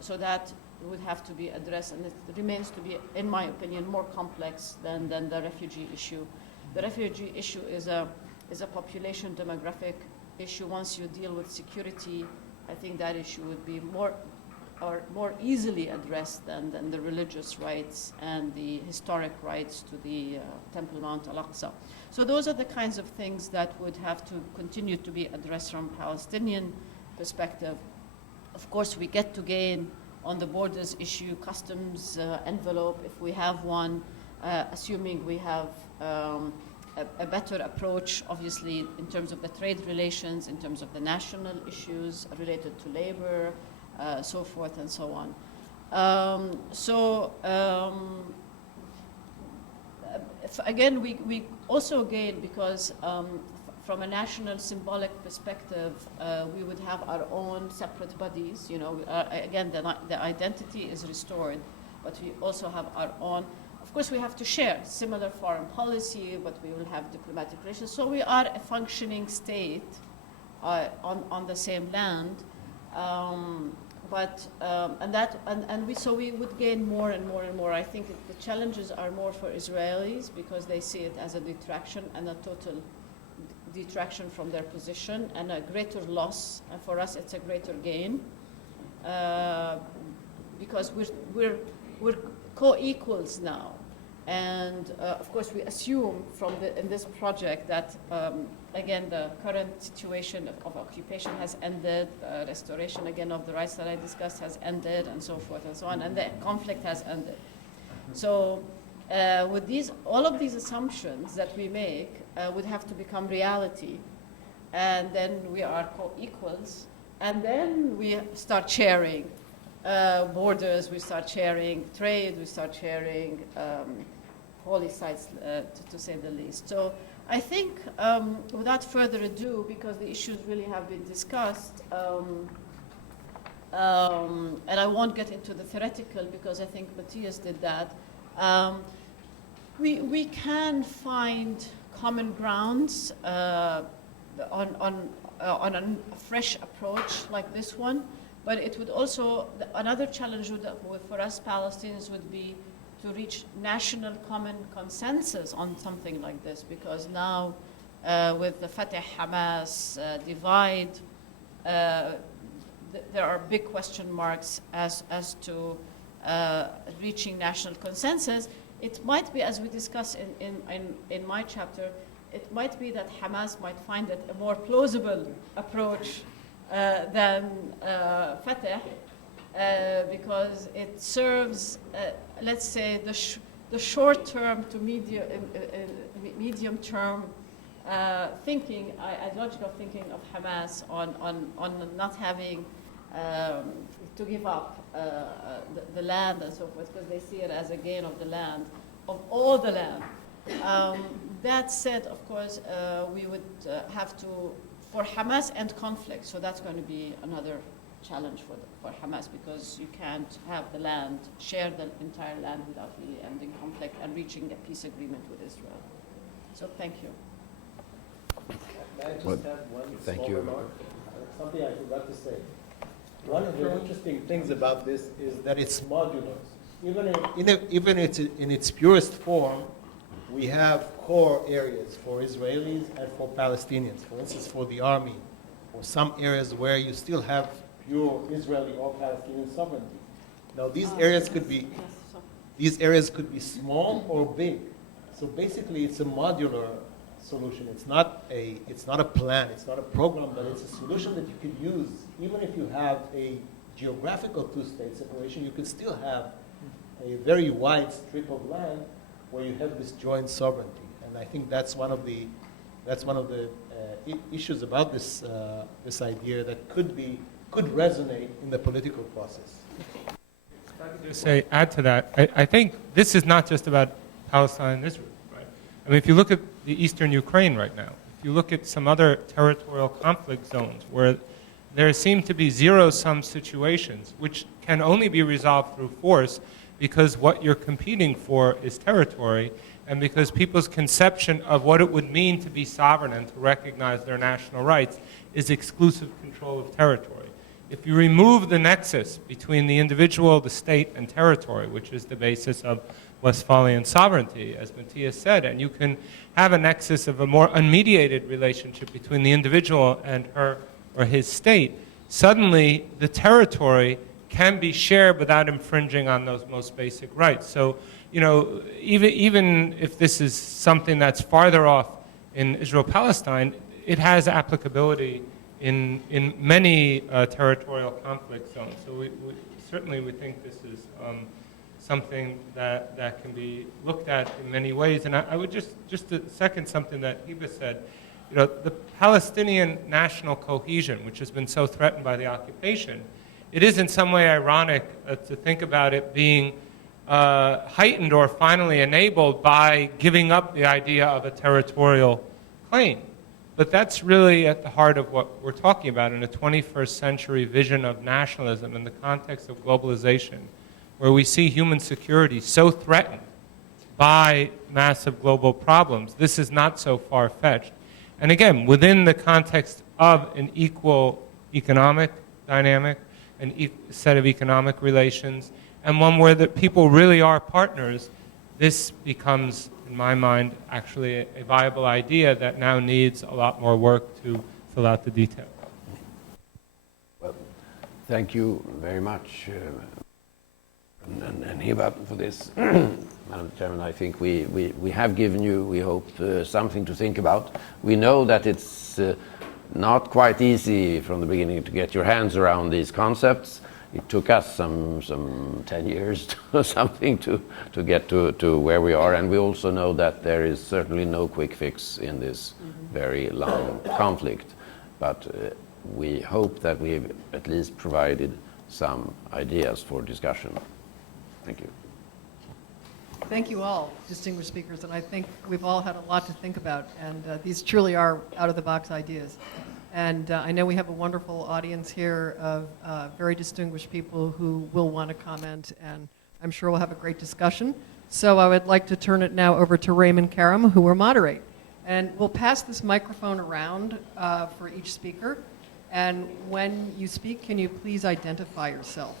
So that would have to be addressed, and it remains to be, in my opinion, more complex than the refugee issue. The refugee issue is a population demographic issue. Once you deal with security, I think that issue would be more easily addressed than the religious rights and the historic rights to the Temple Mount Al-Aqsa. So those are the kinds of things that would have to continue to be addressed from Palestinian perspective. Of course, we get to gain on the borders issue, customs envelope, if we have one, assuming we have a better approach, obviously, in terms of the trade relations, in terms of the national issues related to labor, so forth and so on. Again, we also gain because from a national symbolic perspective, we would have our own separate bodies. Again, the identity is restored, but we also have our own. Of course, we have to share similar foreign policy, but we will have diplomatic relations. So we are a functioning state on the same land. So we would gain more and more and more. I think the challenges are more for Israelis because they see it as a detraction and a total detraction from their position and a greater loss, and for us it's a greater gain, because we're co-equals now. And of course, we assume in this project that, again, the current situation of occupation has ended, restoration again of the rights that I discussed has ended, and so forth and so on, and the conflict has ended. So with all of these assumptions that we make would have to become reality, and then we are co-equals, and then we start sharing borders, we start sharing trade, we start sharing holy sites, to say the least. So I think, without further ado, because the issues really have been discussed, and I won't get into the theoretical because I think Mathias did that, we can find common grounds on a fresh approach like this one. But it would also, another challenge for us Palestinians would be to reach national common consensus on something like this, because now with the Fatah-Hamas divide, there are big question marks as to reaching national consensus. It might be, as we discuss in my chapter, it might be that Hamas might find it a more plausible approach than Fatah, because it serves, let's say, the short-term to medium-term thinking, ideological thinking of Hamas on not having to give up the land and so forth, because they see it as a gain of the land, of all the land. That said, of course, we would have to, for Hamas, end conflict. So that's going to be another challenge for Hamas, because you can't have the land, share the entire land without really ending conflict and reaching a peace agreement with Israel. So thank you. May I just Well, add one thank small you. remark? Something I forgot to say. One of the interesting things about this is that it's modular. Even in its purest form, we have core areas for Israelis and for Palestinians. For instance, for the army, or some areas where you still have pure Israeli or Palestinian sovereignty. Now, these areas could be small or big. So basically, it's a modular solution. It's not a plan. It's not a program, but it's a solution that you could use. Even if you have a geographical two-state separation, you could still have a very wide strip of land where you have this joint sovereignty. And I think that's one of the issues about this idea that could resonate in the political process. If I could just say, add to that, I think this is not just about Palestine and Israel, right? I mean, if you look at the eastern Ukraine right now, if you look at some other territorial conflict zones where there seem to be zero-sum situations, which can only be resolved through force, because what you're competing for is territory, and because people's conception of what it would mean to be sovereign and to recognize their national rights is exclusive control of territory. If you remove the nexus between the individual, the state, and territory, which is the basis of Westphalian sovereignty, as Mathias said, and you can have a nexus of a more unmediated relationship between the individual and her or his state, suddenly the territory can be shared without infringing on those most basic rights. So, you know, even if this is something that's farther off in Israel-Palestine, it has applicability in many territorial conflict zones. So we certainly think this is something that can be looked at in many ways. And I would just to second something that Hiba said, you know, the Palestinian national cohesion, which has been so threatened by the occupation, it is in some way ironic to think about it being heightened or finally enabled by giving up the idea of a territorial claim. But that's really at the heart of what we're talking about in a 21st century vision of nationalism in the context of globalization, where we see human security so threatened by massive global problems. This is not so far-fetched. And again, within the context of an equal economic dynamic, a set of economic relations, and one where the people really are partners, this becomes in my mind, actually a viable idea that now needs a lot more work to fill out the details. Well, thank you very much, and Hiba, for this. Madam Chairman, I think we have given you, we hope, something to think about. We know that it's not quite easy from the beginning to get your hands around these concepts. It took us some 10 years or something to get to where we are, and we also know that there is certainly no quick fix in this very long conflict. But we hope that we've at least provided some ideas for discussion. Thank you. Thank you all, distinguished speakers, and I think we've all had a lot to think about, and these truly are out-of-the-box ideas. And I know we have a wonderful audience here of very distinguished people who will want to comment, and I'm sure we'll have a great discussion. So I would like to turn it now over to Raymond Karam, who will moderate. And we'll pass this microphone around for each speaker. And when you speak, can you please identify yourself?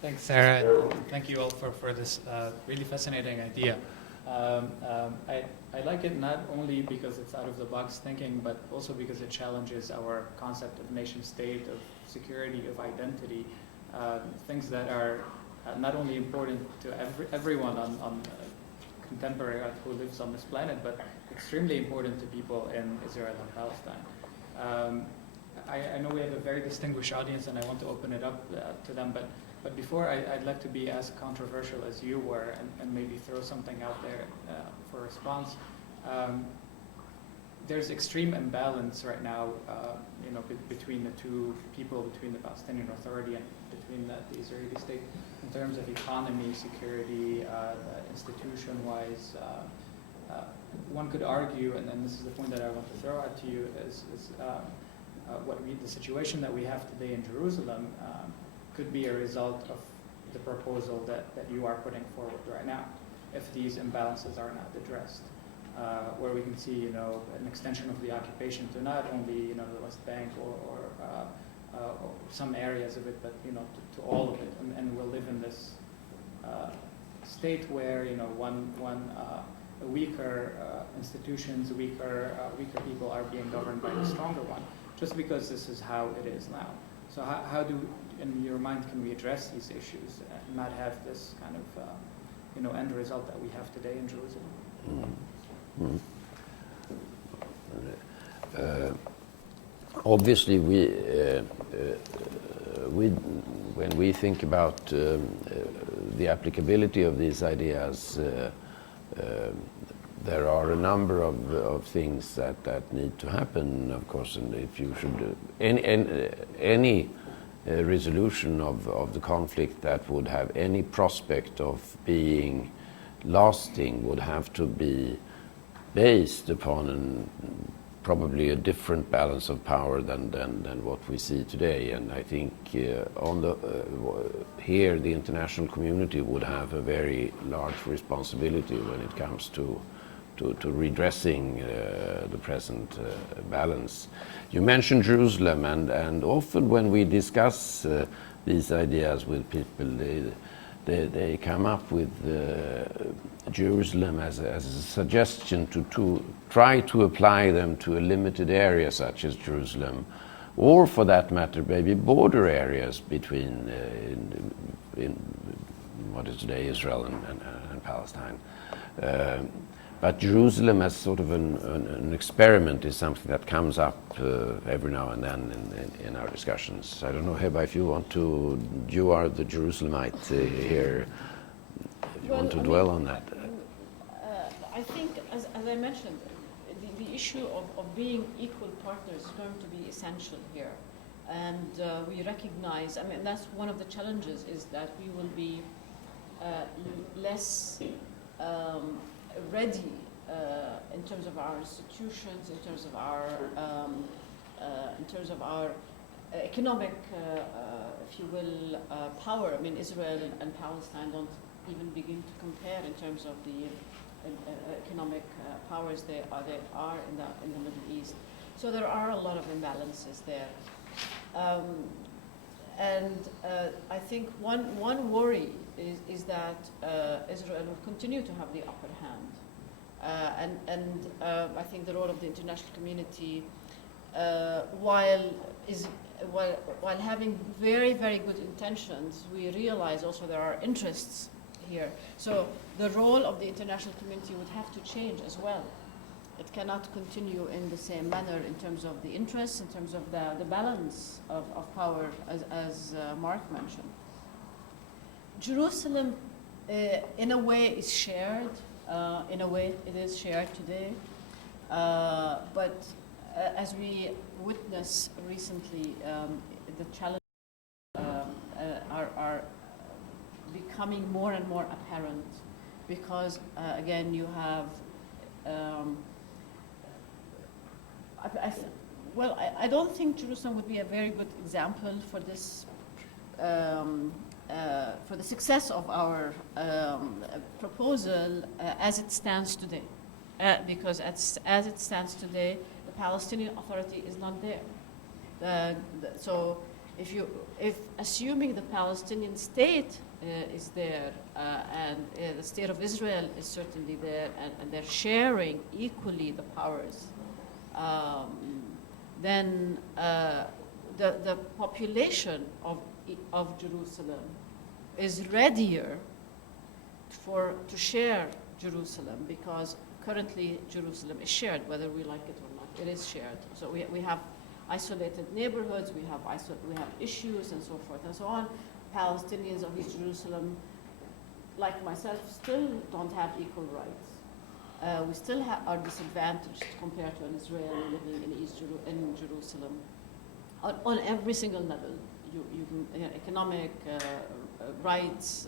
Thanks, Sarah, and thank you all for this really fascinating idea. I like it not only because it's out-of-the-box thinking, but also because it challenges our concept of nation-state, of security, of identity, things that are not only important to everyone on contemporary Earth who lives on this planet, but extremely important to people in Israel and Palestine. I know we have a very distinguished audience, and I want to open it up to them, but before, I'd like to be as controversial as you were, and maybe throw something out there for response. There's extreme imbalance right now, between the two people, between the Palestinian Authority and between the Israeli state, in terms of economy, security, institution-wise. One could argue, and this is the point that I want to throw out to you, is the situation that we have today in Jerusalem could be a result of the proposal that you are putting forward right now, if these imbalances are not addressed. Where we can see, an extension of the occupation to not only, the West Bank or some areas of it, but to all of it, and we'll live in this state where weaker institutions, weaker people are being governed by the stronger one, just because this is how it is now. So how do, in your mind, can we address these issues and not have this kind of, end result that we have today in Jerusalem? Obviously, when we think about the applicability of these ideas, there are a number of things that need to happen, of course, and if you should any resolution of the conflict that would have any prospect of being lasting would have to be based upon probably a different balance of power than what we see today. And I think here the international community would have a very large responsibility when it comes to redressing the present balance. You mentioned Jerusalem, and often when we discuss these ideas with people, they come up with Jerusalem as a suggestion to try to apply them to a limited area such as Jerusalem, or for that matter, maybe border areas between in what is today Israel and Palestine. But Jerusalem as sort of an experiment is something that comes up every now and then in our discussions. I don't know, Heba, if you want to, you are the Jerusalemite here, if you want to dwell on that. I think, as I mentioned, the issue of being equal partners is going to be essential here. And we recognize, that's one of the challenges, is that we will be less ready in terms of our institutions, in terms of our economic, if you will, power. Israel and Palestine don't even begin to compare in terms of the economic powers they are in the Middle East. So there are a lot of imbalances there. I think one worry is that Israel will continue to have the upper hand. I think the role of the international community, while having very, very good intentions, we realize also there are interests here. So the role of the international community would have to change as well. It cannot continue in the same manner in terms of the interests, in terms of the balance of power, as Mark mentioned. Jerusalem, in a way, is shared. In a way, it is shared today. But as we witnessed recently, the challenges are becoming more and more apparent because, again, you have I don't think Jerusalem would be a very good example for this, for the success of our proposal as it stands today. Because as it stands today, the Palestinian Authority is not there. So if assuming the Palestinian state is there and the state of Israel is certainly there and they're sharing equally the powers, then the population of Jerusalem is readier to share Jerusalem, because currently Jerusalem is shared, whether we like it or not. It is shared. So we have isolated neighborhoods, we have issues and so forth and so on. Palestinians of East Jerusalem, like myself, still don't have equal rights. We still are disadvantaged compared to an Israeli living in Jerusalem on every single level. You can, economic rights,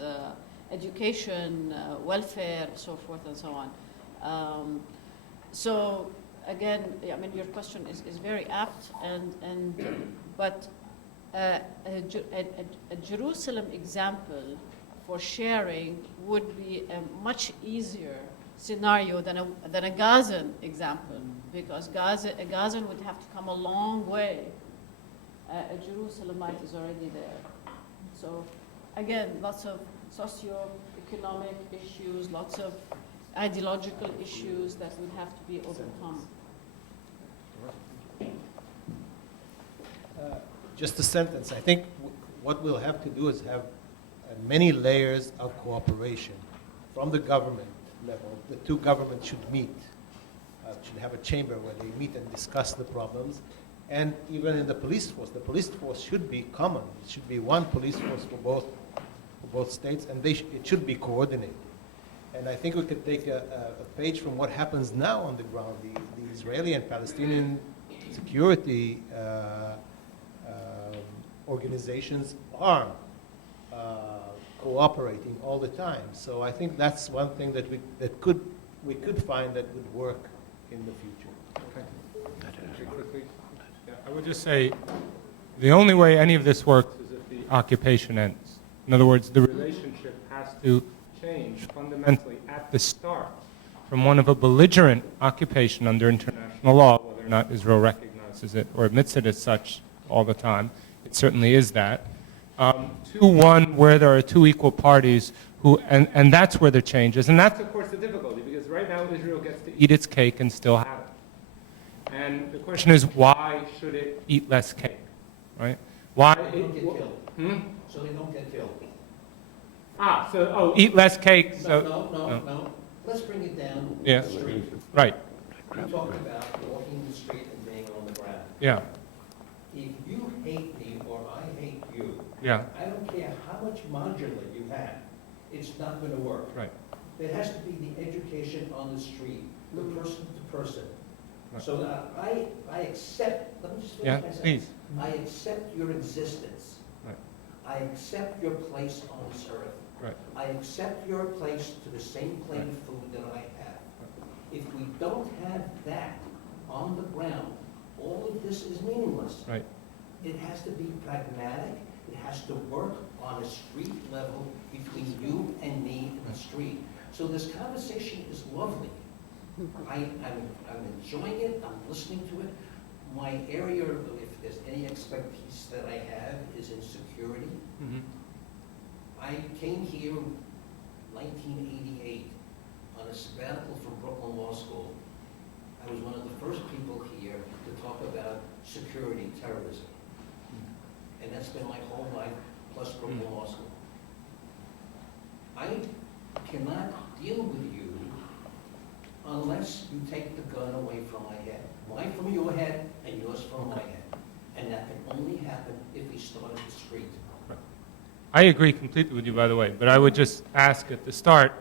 education, welfare, so forth and so on. So again, I mean, your question is very apt, but a Jerusalem example for sharing would be a much easier scenario than a Gazan example, because a Gazan would have to come a long way. A Jerusalemite is already there. So again, lots of socio-economic issues, lots of ideological issues that would have to be overcome. Just a sentence. I think what we'll have to do is have many layers of cooperation from the government level. The two governments should meet, should have a chamber where they meet and discuss the problems. And even in the police force should be common. It should be one police force for both states, and it should be coordinated. And I think we could take a page from what happens now on the ground. The Israeli and Palestinian security organizations are cooperating all the time. So I think that's one thing that we could find that would work in the future. Quickly. Yeah, I would just say the only way any of this works is if the occupation ends. In other words, the relationship has to change fundamentally at the start from one of a belligerent occupation under international law, whether or not Israel recognizes it or admits it as such all the time. It certainly is that. To one where there are two equal parties and that's where the change is. And that's, of course, the difficulty, because right now Israel gets to eat its cake and still have it. And the question is, why should it eat less cake, right? Why? So they don't get killed. So they don't get killed. Eat less cake. So, No. Let's bring it down Yeah. the street. Right. We talked about walking the street and being on the ground. Yeah. If you hate me or I hate you, Yeah. I don't care how much modular you have, it's not going to work. Right. There has to be the education on the street, the person to person. Right. So that I accept, let me just Yeah, finish my please. sentence. I accept your existence. Right. I accept your place on this earth. Right. I accept your place to the same plate of food that I have. If we don't have that on the ground, all of this is meaningless. Right. It has to be pragmatic. It has to work on a street level between you and me in the street. So this conversation is lovely. I'm enjoying it. I'm listening to it. my area, if there's any expertise that I have, is in security. I came here in 1988 on a sabbatical from Brooklyn Law School. I was one of the first people here to talk about security, terrorism. And that's been my whole life, plus Brooklyn Law School. I cannot deal with you unless you take the gun away from my head. Mine from your head and yours from my head. And that can only happen if we start at the street. I agree completely with you, by the way, but I would just ask at the start,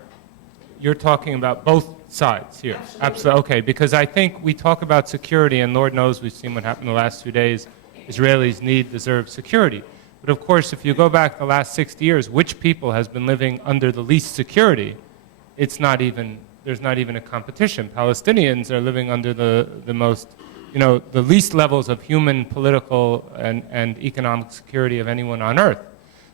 you're talking about both sides here. Absolutely. Okay, because I think we talk about security, and Lord knows we've seen what happened the last 2 days. Israelis deserve security. But of course, if you go back the last 60 years, which people has been living under the least security? There's not even a competition. Palestinians are living under the most, the least levels of human, political, and economic security of anyone on earth.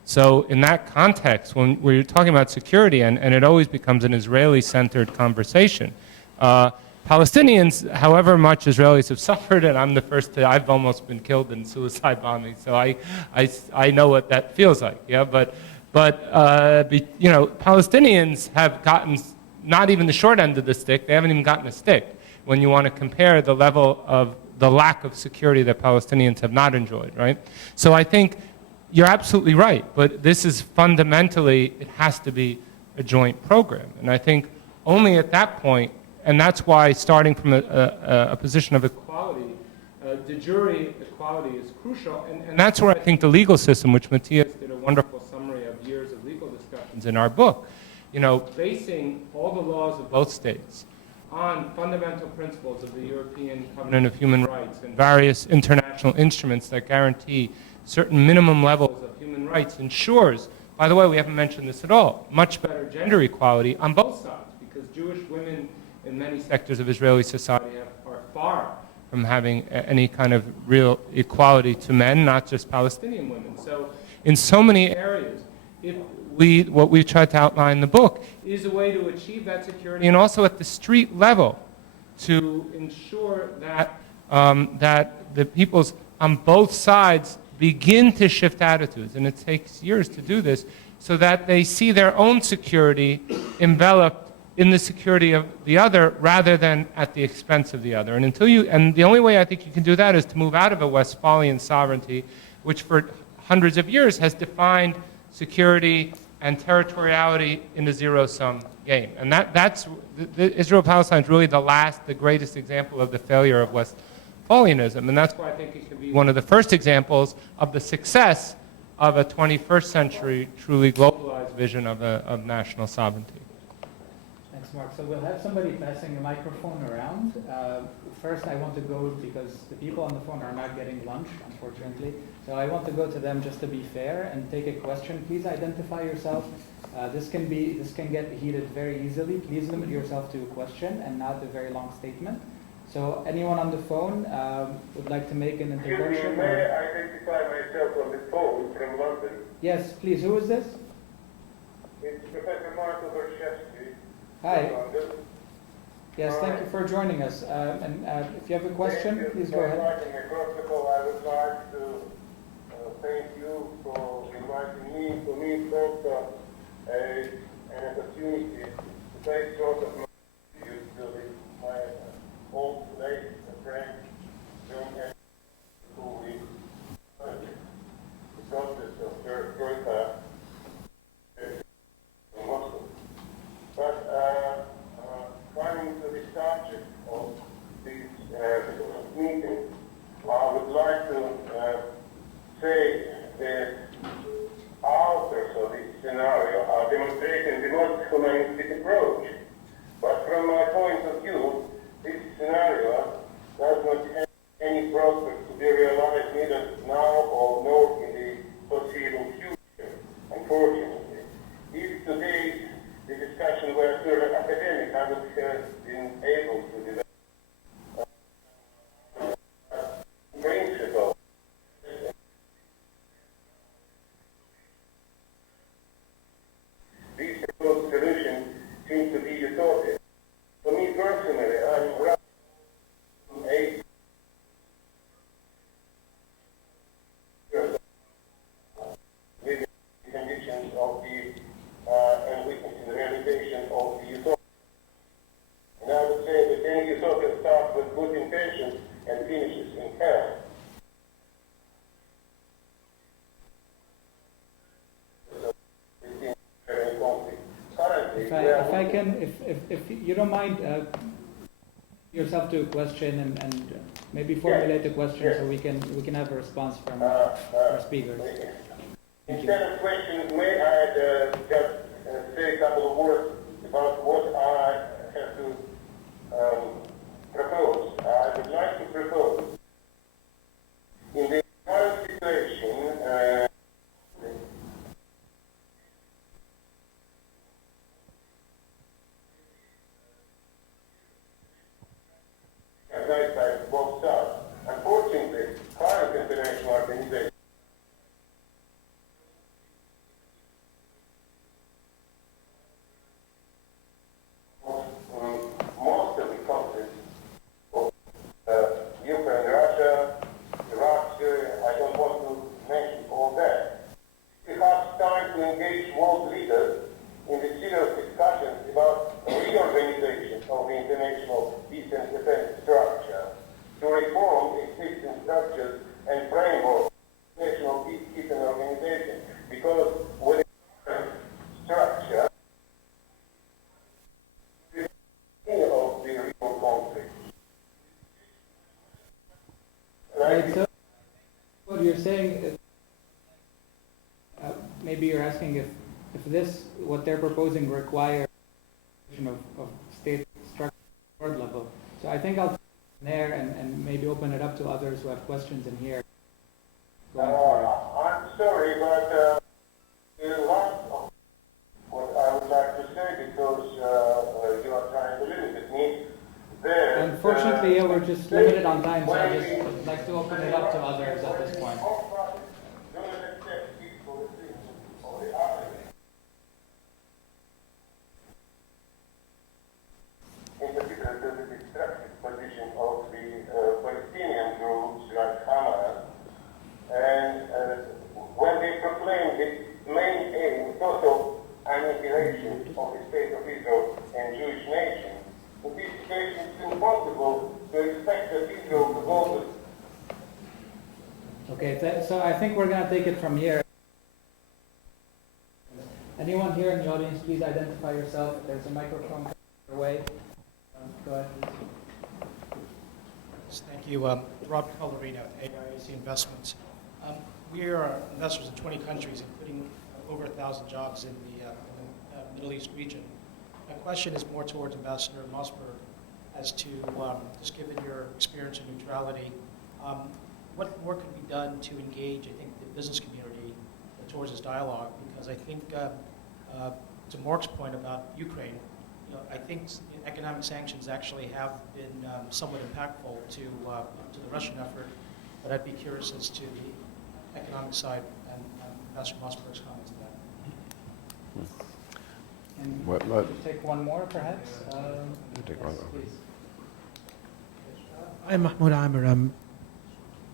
So in that context, when we're talking about security, and it always becomes an Israeli-centered conversation, Palestinians, however much Israelis have suffered, and I'm the first to, I've almost been killed in suicide bombing, so I know what that feels like, yeah, but Palestinians have gotten not even the short end of the stick, they haven't even gotten a stick when you want to compare the level of the lack of security that Palestinians have not enjoyed, right? So I think you're absolutely right, but this is fundamentally, it has to be a joint program. And I think only at that point, and that's why starting from a position of equality, de jure equality is crucial. And that's where I think the legal system, which Mathias did a wonderful summary of years of legal discussions in our book, basing all the laws of both states on fundamental principles of the European Covenant of Human Rights and various international instruments that guarantee certain minimum levels of human rights ensures, by the way, we haven't mentioned this at all, much better gender equality on both sides, because Jewish women in many sectors of Israeli society are far from having any kind of real equality to men, not just Palestinian women. So in so many areas, what we've tried to outline in the book is a way to achieve that security, and also at the street level to ensure that, that the peoples on both sides begin to shift attitudes, and it takes years to do this, so that they see their own security enveloped in the security of the other rather than at the expense of the other. And the only way I think you can do that is to move out of a Westphalian sovereignty, which for hundreds of years has defined security and territoriality in a zero-sum game. And that's Israel-Palestine is really the greatest example of the failure of Westphalianism, and that's why I think it can be one of the first examples of the success of a 21st century truly globalized vision of national sovereignty. Thanks, Mark. So we'll have somebody passing a microphone around. First, I want to go, because the people on the phone are not getting lunch, unfortunately. So I want to go to them just to be fair and take a question. Please identify yourself. This can get heated very easily. Please limit yourself to a question and not a very long statement. So anyone on the phone would like to make an intervention? Excuse me, may I identify myself on the phone from London? Yes, please. Who is this? It's Professor Marko Borszewski. Hi. Yes, thank you for joining us. And if you have a question, please go ahead. First of all, I would like to thank you for inviting me. For me, it's also an opportunity to take sort of my views to my old late friend, John Henry, who is the process of Troika in Moscow. But coming to the subject of this meeting, I would like to say that authors of this scenario are demonstrating the most humanistic approach. But from my point of view, this scenario does not have any prospect to be realized neither now or nor in the foreseeable future, unfortunately. If today the discussion were purely academic, I would have been able to develop principle. This proposed solution seems to be utopia. For me personally, I'm rather if you don't mind, yourself to a question and maybe formulate a question so we can have a response from our speakers. Instead of questions, may I just say a couple of words about what I have to propose? I would like to propose in the current situation. By both sides. Unfortunately, current international organization most of the conflicts of Ukraine, Russia, Iraq, Syria, I don't want to mention all that. We have time to engage world leaders in the serious discussions about reorganization of the international peace and defense structure, to reform existing structures and frameworks of international peacekeeping organization, because with the current structure, any of the real conflict. Right, so what you're saying is, maybe you're asking if this, what they're proposing, requires of state structure at board level. So I think I'll take it there and maybe open it up to others who have questions in here. I'm sorry, but the last of what I would like to say, because you are trying to limit me, there. Unfortunately, yeah, we're just limited on time, so I'd just like to open it up to others at this point. In particular, the destructive position of the Palestinian groups like Hamas, and when they proclaim the main aim, total annihilation of the state of Israel and Jewish nation, in this situation it's impossible to expect that Israel to go to. Okay, so I think we're going to take it from here. Anyone here in the audience, please identify yourself. There's a microphone coming your way. Go ahead, please. Thank you. Rob Colorino, AIAC Investments. We are investors in 20 countries, including over 1,000 jobs in the Middle East region. My question is more towards Ambassador Mossberg as to, just given your experience in neutrality, what more could be done to engage, I think, the business community towards this dialogue? Because I think, to Mark's point about Ukraine, I think economic sanctions actually have been somewhat impactful to the Russian effort, but I'd be curious as to the economic side and Ambassador Mossberg's comments on that. And What? take one more, perhaps. Take one more. Please. I'm Mahmoud Amir.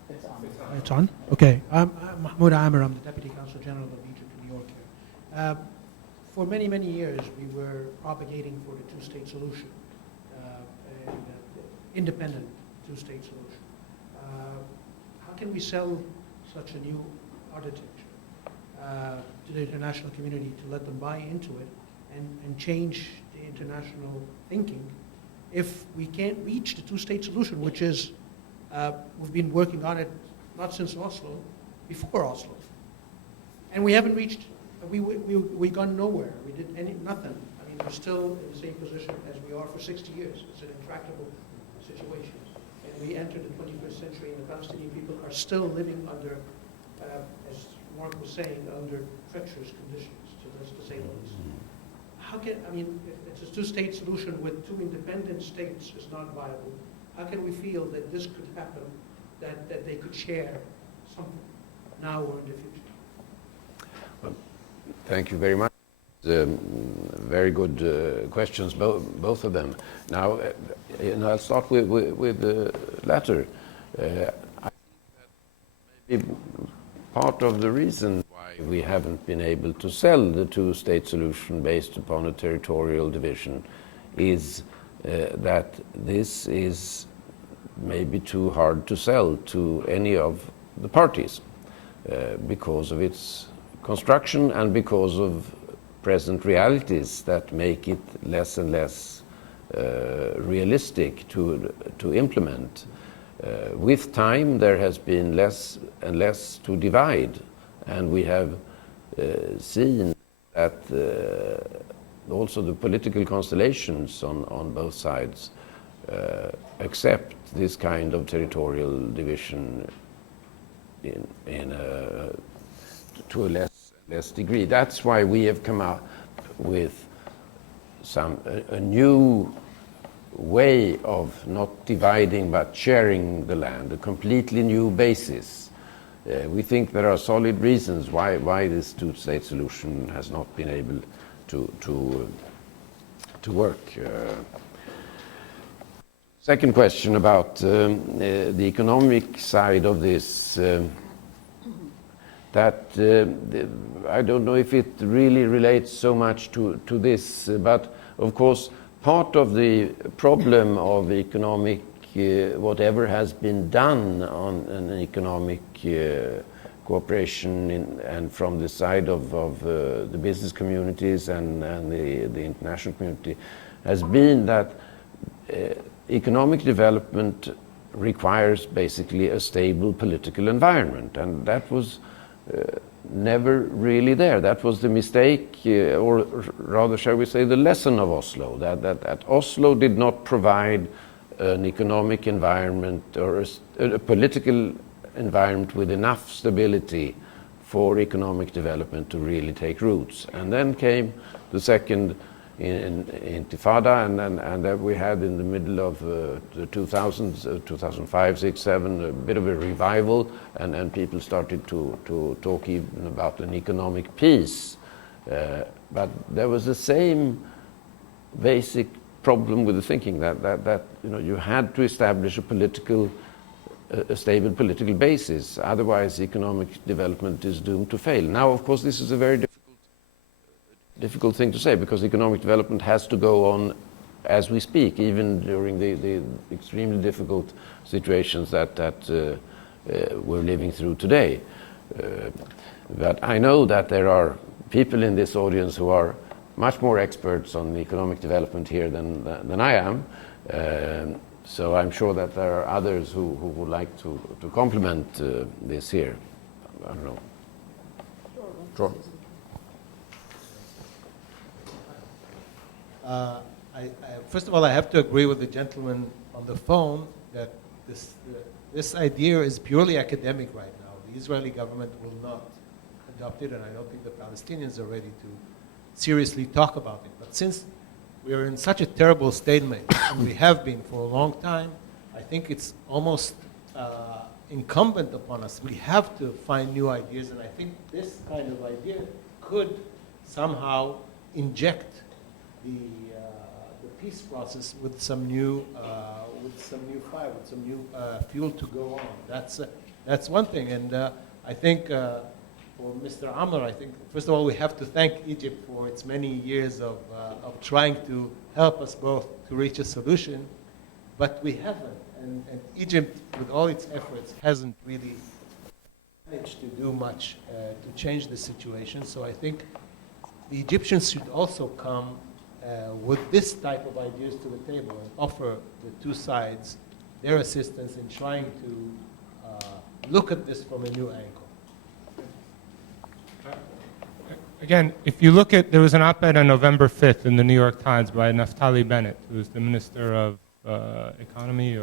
It's on. It's on? Okay. I'm Mahmoud Amir. I'm the Deputy Consul General of Egypt in New York here. For many, many years, we were propagating for the two-state solution, and independent two-state solution. How can we sell such a new architecture to the international community to let them buy into it and change the international thinking if we can't reach the two-state solution, which is, we've been working on it not since Oslo, before Oslo. And we haven't reached, we gone nowhere. We did nothing. I mean, we're still in the same position as we are for 60 years. It's an intractable situation. And we entered the 21st century, and the Palestinian people are still living under, as Mark was saying, under treacherous conditions, to say the least. How can, I mean, if it's a two-state solution with two independent states is not viable, how can we feel that this could happen, that they could share something now or in the future? Thank you very much. Very good questions, both of them. Now, I'll start with the latter. I think that maybe part of the reason why we haven't been able to sell the two-state solution based upon a territorial division is that this is maybe too hard to sell to any of the parties because of its construction and because of present realities that make it less and less realistic to implement. With time, there has been less and less to divide, and we have seen that also the political constellations on both sides accept this kind of territorial division to a less degree. That's why we have come up with a new way of not dividing but sharing the land, a completely new basis. We think there are solid reasons why this two-state solution has not been able to work. Second question about the economic side of this. I don't know if it really relates so much to this, but of course part of the problem of economic, whatever has been done on an economic cooperation and from the side of the business communities and the international community, has been that economic development requires basically a stable political environment, and that was never really there. That was the mistake, or rather, shall we say, the lesson of Oslo, that Oslo did not provide an economic environment or a political environment with enough stability for economic development to really take roots. And then came the second Intifada, and that we had in the middle of the 2000s, 2005, 6, 7, a bit of a revival, and people started to talk even about an economic peace. But there was the same basic problem with the thinking that you had to establish a stable political basis, otherwise economic development is doomed to fail. Now, of course, this is a very difficult thing to say, because economic development has to go on as we speak, even during the extremely difficult situations that we're living through today. But I know that there are people in this audience who are much more experts on economic development here than I am. So I'm sure that there are others who would like to complement this here. I don't know. Sure. First of all, I have to agree with the gentleman on the phone that this idea is purely academic right now. The Israeli government will not adopt it, and I don't think the Palestinians are ready to seriously talk about it. But since we're in such a terrible stalemate, and we have been for a long time, I think it's almost incumbent upon us. We have to find new ideas, and I think this kind of idea could somehow inject the peace process with some new fire, with some new fuel to go on. That's one thing, and I think for Mr. Amr, I think first of all we have to thank Egypt for its many years of trying to help us both to reach a solution, but we haven't, and Egypt, with all its efforts, hasn't really managed to do much to change the situation. So I think the Egyptians should also come with this type of ideas to the table and offer the two sides their assistance in trying to look at this from a new angle. Again, if you look at, there was an op-ed on November 5th in the New York Times by Naftali Bennett, who is the Minister of Economy,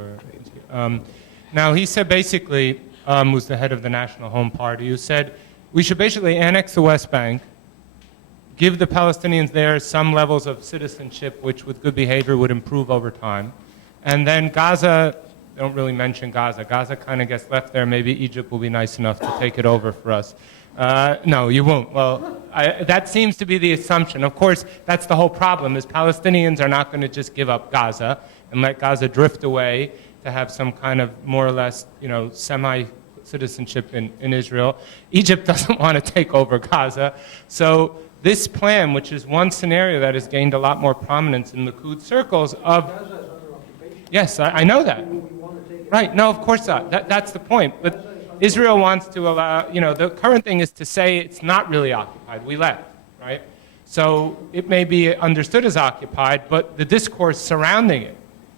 now he said basically, was the head of the National Home Party, who said, we should basically annex the West Bank, give the Palestinians there some levels of citizenship, which with good behavior would improve over time. And then Gaza, they don't really mention Gaza. Gaza kind of gets left there. Maybe Egypt will be nice enough to take it over for us. No, you won't. Well, that seems to be the assumption. Of course, that's the whole problem, is Palestinians are not going to just give up Gaza and let Gaza drift away to have some kind of more or less, semi-citizenship in Israel. Egypt doesn't want to take over Gaza. So this plan, which is one scenario that has gained a lot more prominence in Likud circles of... Gaza is under occupation. Yes, I know that. We want to take it. Right, no, of course not. That's the point. But Israel wants to allow, the current thing is to say it's not really occupied. We left, right? So it may be understood as occupied, but the discourse surrounding it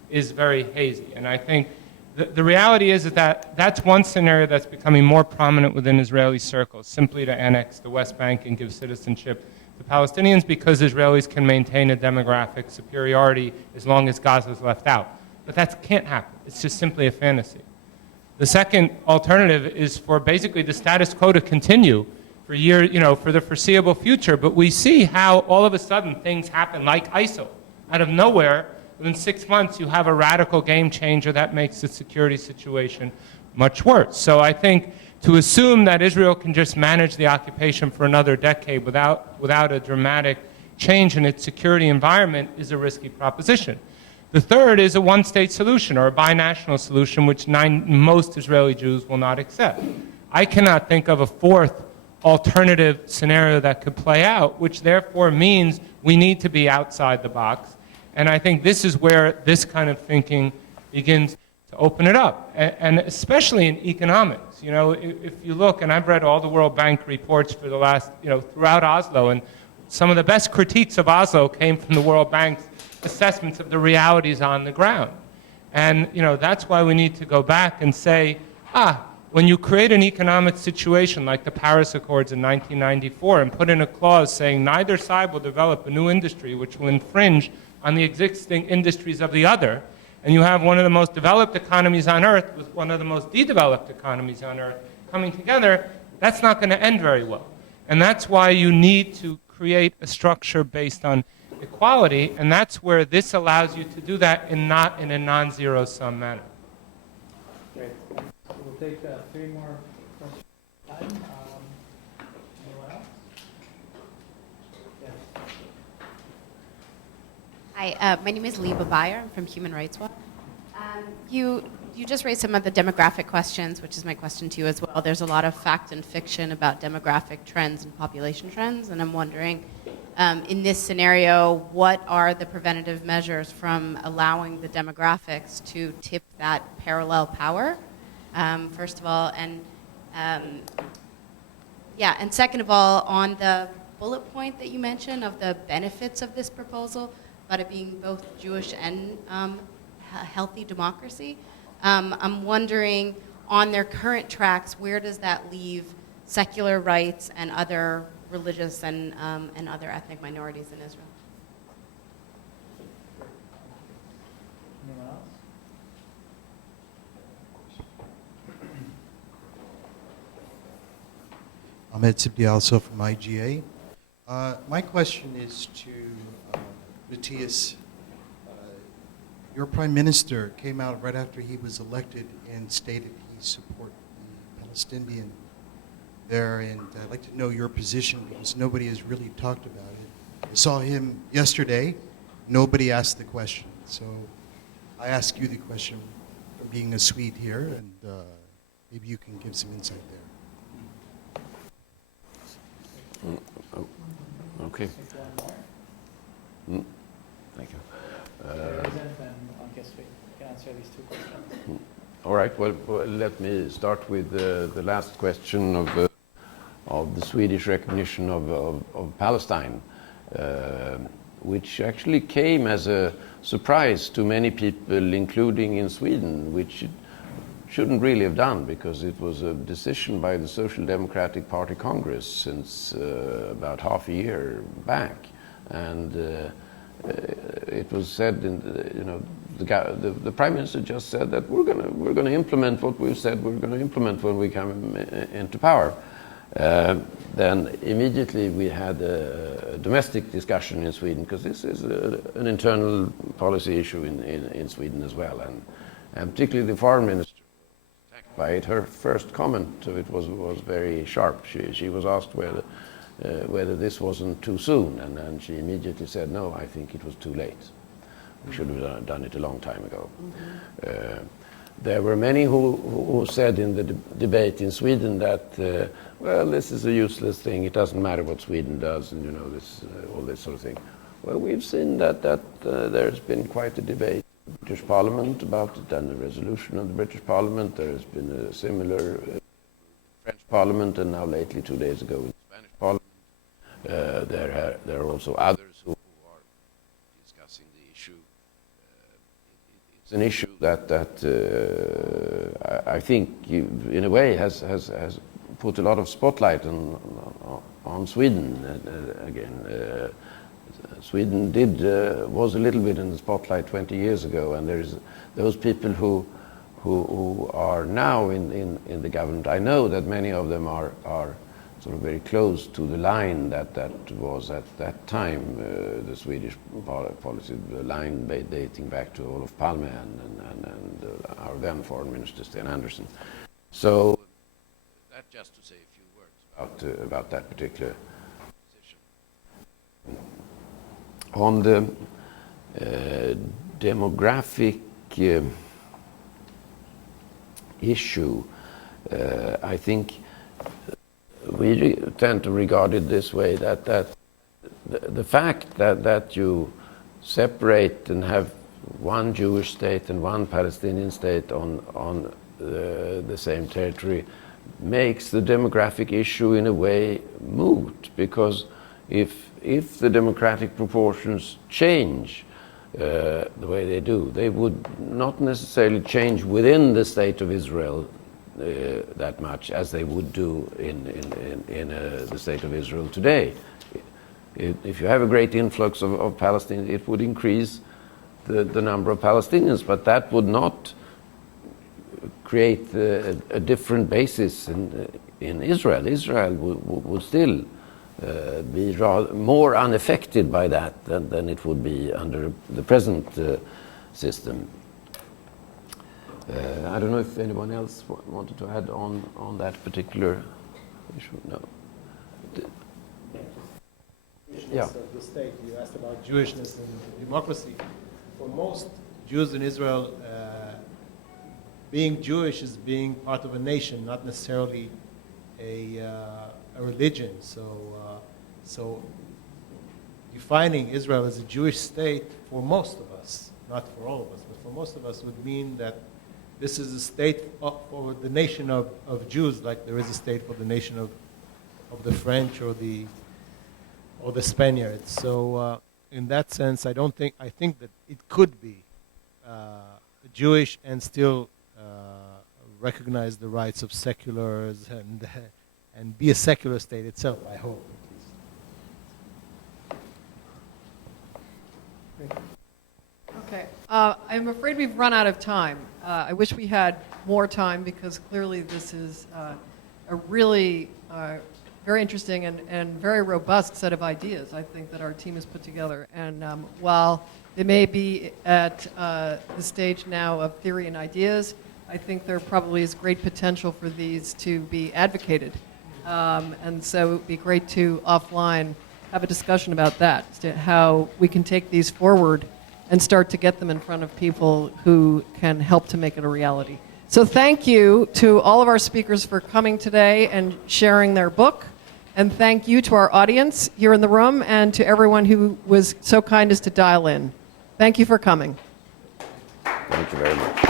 is very hazy. And I think the reality is that that's one scenario that's becoming more prominent within Israeli circles, simply to annex the West Bank and give citizenship to Palestinians because Israelis can maintain a demographic superiority as long as Gaza is left out. But that can't happen. It's just simply a fantasy. The second alternative is for basically the status quo to continue for for the foreseeable future. But we see how all of a sudden things happen like ISIL. Out of nowhere, within 6 months, you have a radical game changer that makes the security situation much worse. So I think to assume that Israel can just manage the occupation for another decade without a dramatic change in its security environment is a risky proposition. The third is a one-state solution or a binational solution, which most Israeli Jews will not accept. I cannot think of a fourth alternative scenario that could play out, which therefore means we need to be outside the box. And I think this is where this kind of thinking begins to open it up, and especially in economics. If you look, and I've read all the World Bank reports for the last, throughout Oslo, and some of the best critiques of Oslo came from the World Bank's assessments of the realities on the ground. And, that's why we need to go back and say, when you create an economic situation like the Paris Accords in 1994 and put in a clause saying neither side will develop a new industry which will infringe on the existing industries of the other, and you have one of the most developed economies on earth with one of the most de-developed economies on earth coming together, that's not going to end very well. And that's why you need to create a structure based on equality, and that's where this allows you to do that not in a non-zero sum manner. Great. So we'll take 3 more questions. Anyone else? Yes. Hi, my name is Liba Bayer. I'm from Human Rights Watch. You just raised some of the demographic questions, which is my question to you as well. There's a lot of fact and fiction about demographic trends and population trends, and I'm wondering, in this scenario, what are the preventative measures from allowing the demographics to tip that parallel power, first of all, and second of all, on the bullet point that you mentioned of the benefits of this proposal, about it being both Jewish and a healthy democracy, I'm wondering, on their current tracks, where does that leave secular rights and other religious and other ethnic minorities in Israel? Anyone else? Ahmed Sibdi, also from IGA. My question is to Mathias. Your Prime Minister came out right after he was elected and stated he supported the Palestinian there, and I'd like to know your position because nobody has really talked about it. I saw him yesterday. Nobody asked the question. So I ask you the question from being a Swede here, and maybe you can give some insight there. Okay. Thank you. Can answer these 2 questions. All right. Well, let me start with the last question of the Swedish recognition of Palestine, which actually came as a surprise to many people, including in Sweden, which it shouldn't really have done because it was a decision by the Social Democratic Party Congress since about half a year back, and it was said the Prime Minister just said that we're going to implement what we've said we're going to implement when we come into power. Then immediately we had a domestic discussion in Sweden because this is an internal policy issue in Sweden as well, and particularly the foreign minister was attacked by it. Her first comment to it was very sharp. She was asked whether this wasn't too soon, and then she immediately said, no, I think it was too late. We should have done it a long time ago. Mm-hmm. There were many who said in the debate in Sweden that, well, this is a useless thing, it doesn't matter what Sweden does, and all this sort of thing. Well, we've seen that there's been quite a debate in the British Parliament about it, and a resolution of the British Parliament. There has been a similar French Parliament, and now lately, 2 days ago, in the Spanish Parliament. There there are also others who are discussing the issue. It's an issue that I think in a way has put a lot of spotlight on Sweden again. Sweden was a little bit in the spotlight 20 years ago, and there's those people who are now in the government. I know that many of them are sort of very close to the line that was at that time the Swedish policy, the line dating back to Olof Palme and our then Foreign Minister Sten Andersson. So that just to say a few words about that particular position. On the demographic issue, I think we tend to regard it this way, that the fact that you separate and have one Jewish state and one Palestinian state on the same territory makes the demographic issue in a way moot, because if the democratic proportions change the way they do, they would not necessarily change within the state of Israel that much as they would do in the state of Israel today. If you have a great influx of Palestinians, it would increase the number of Palestinians, but that would not create a different basis in Israel. Israel would still be more unaffected by that than it would be under the present system. I don't know if anyone else wanted to add on that particular issue. No. Yeah. Of the state. You asked about Jewishness and democracy. For most Jews in Israel, being Jewish is being part of a nation, not necessarily a religion. So defining Israel as a Jewish state for most of us, not for all of us, but for most of us, would mean that this is a state for the nation of Jews, like there is a state for the nation of the French or the Spaniards. So in that sense, I think that it could be Jewish and still recognize the rights of seculars and be a secular state itself, I hope. Okay. I'm afraid we've run out of time. I wish we had more time, because clearly this is a really very interesting and very robust set of ideas, I think, that our team has put together. And while they may be at the stage now of theory and ideas, I think there probably is great potential for these to be advocated. And so it would be great to offline have a discussion about that, as to how we can take these forward and start to get them in front of people who can help to make it a reality. So thank you to all of our speakers for coming today and sharing their book. And thank you to our audience here in the room, and to everyone who was so kind as to dial in. Thank you for coming. Thank you very much.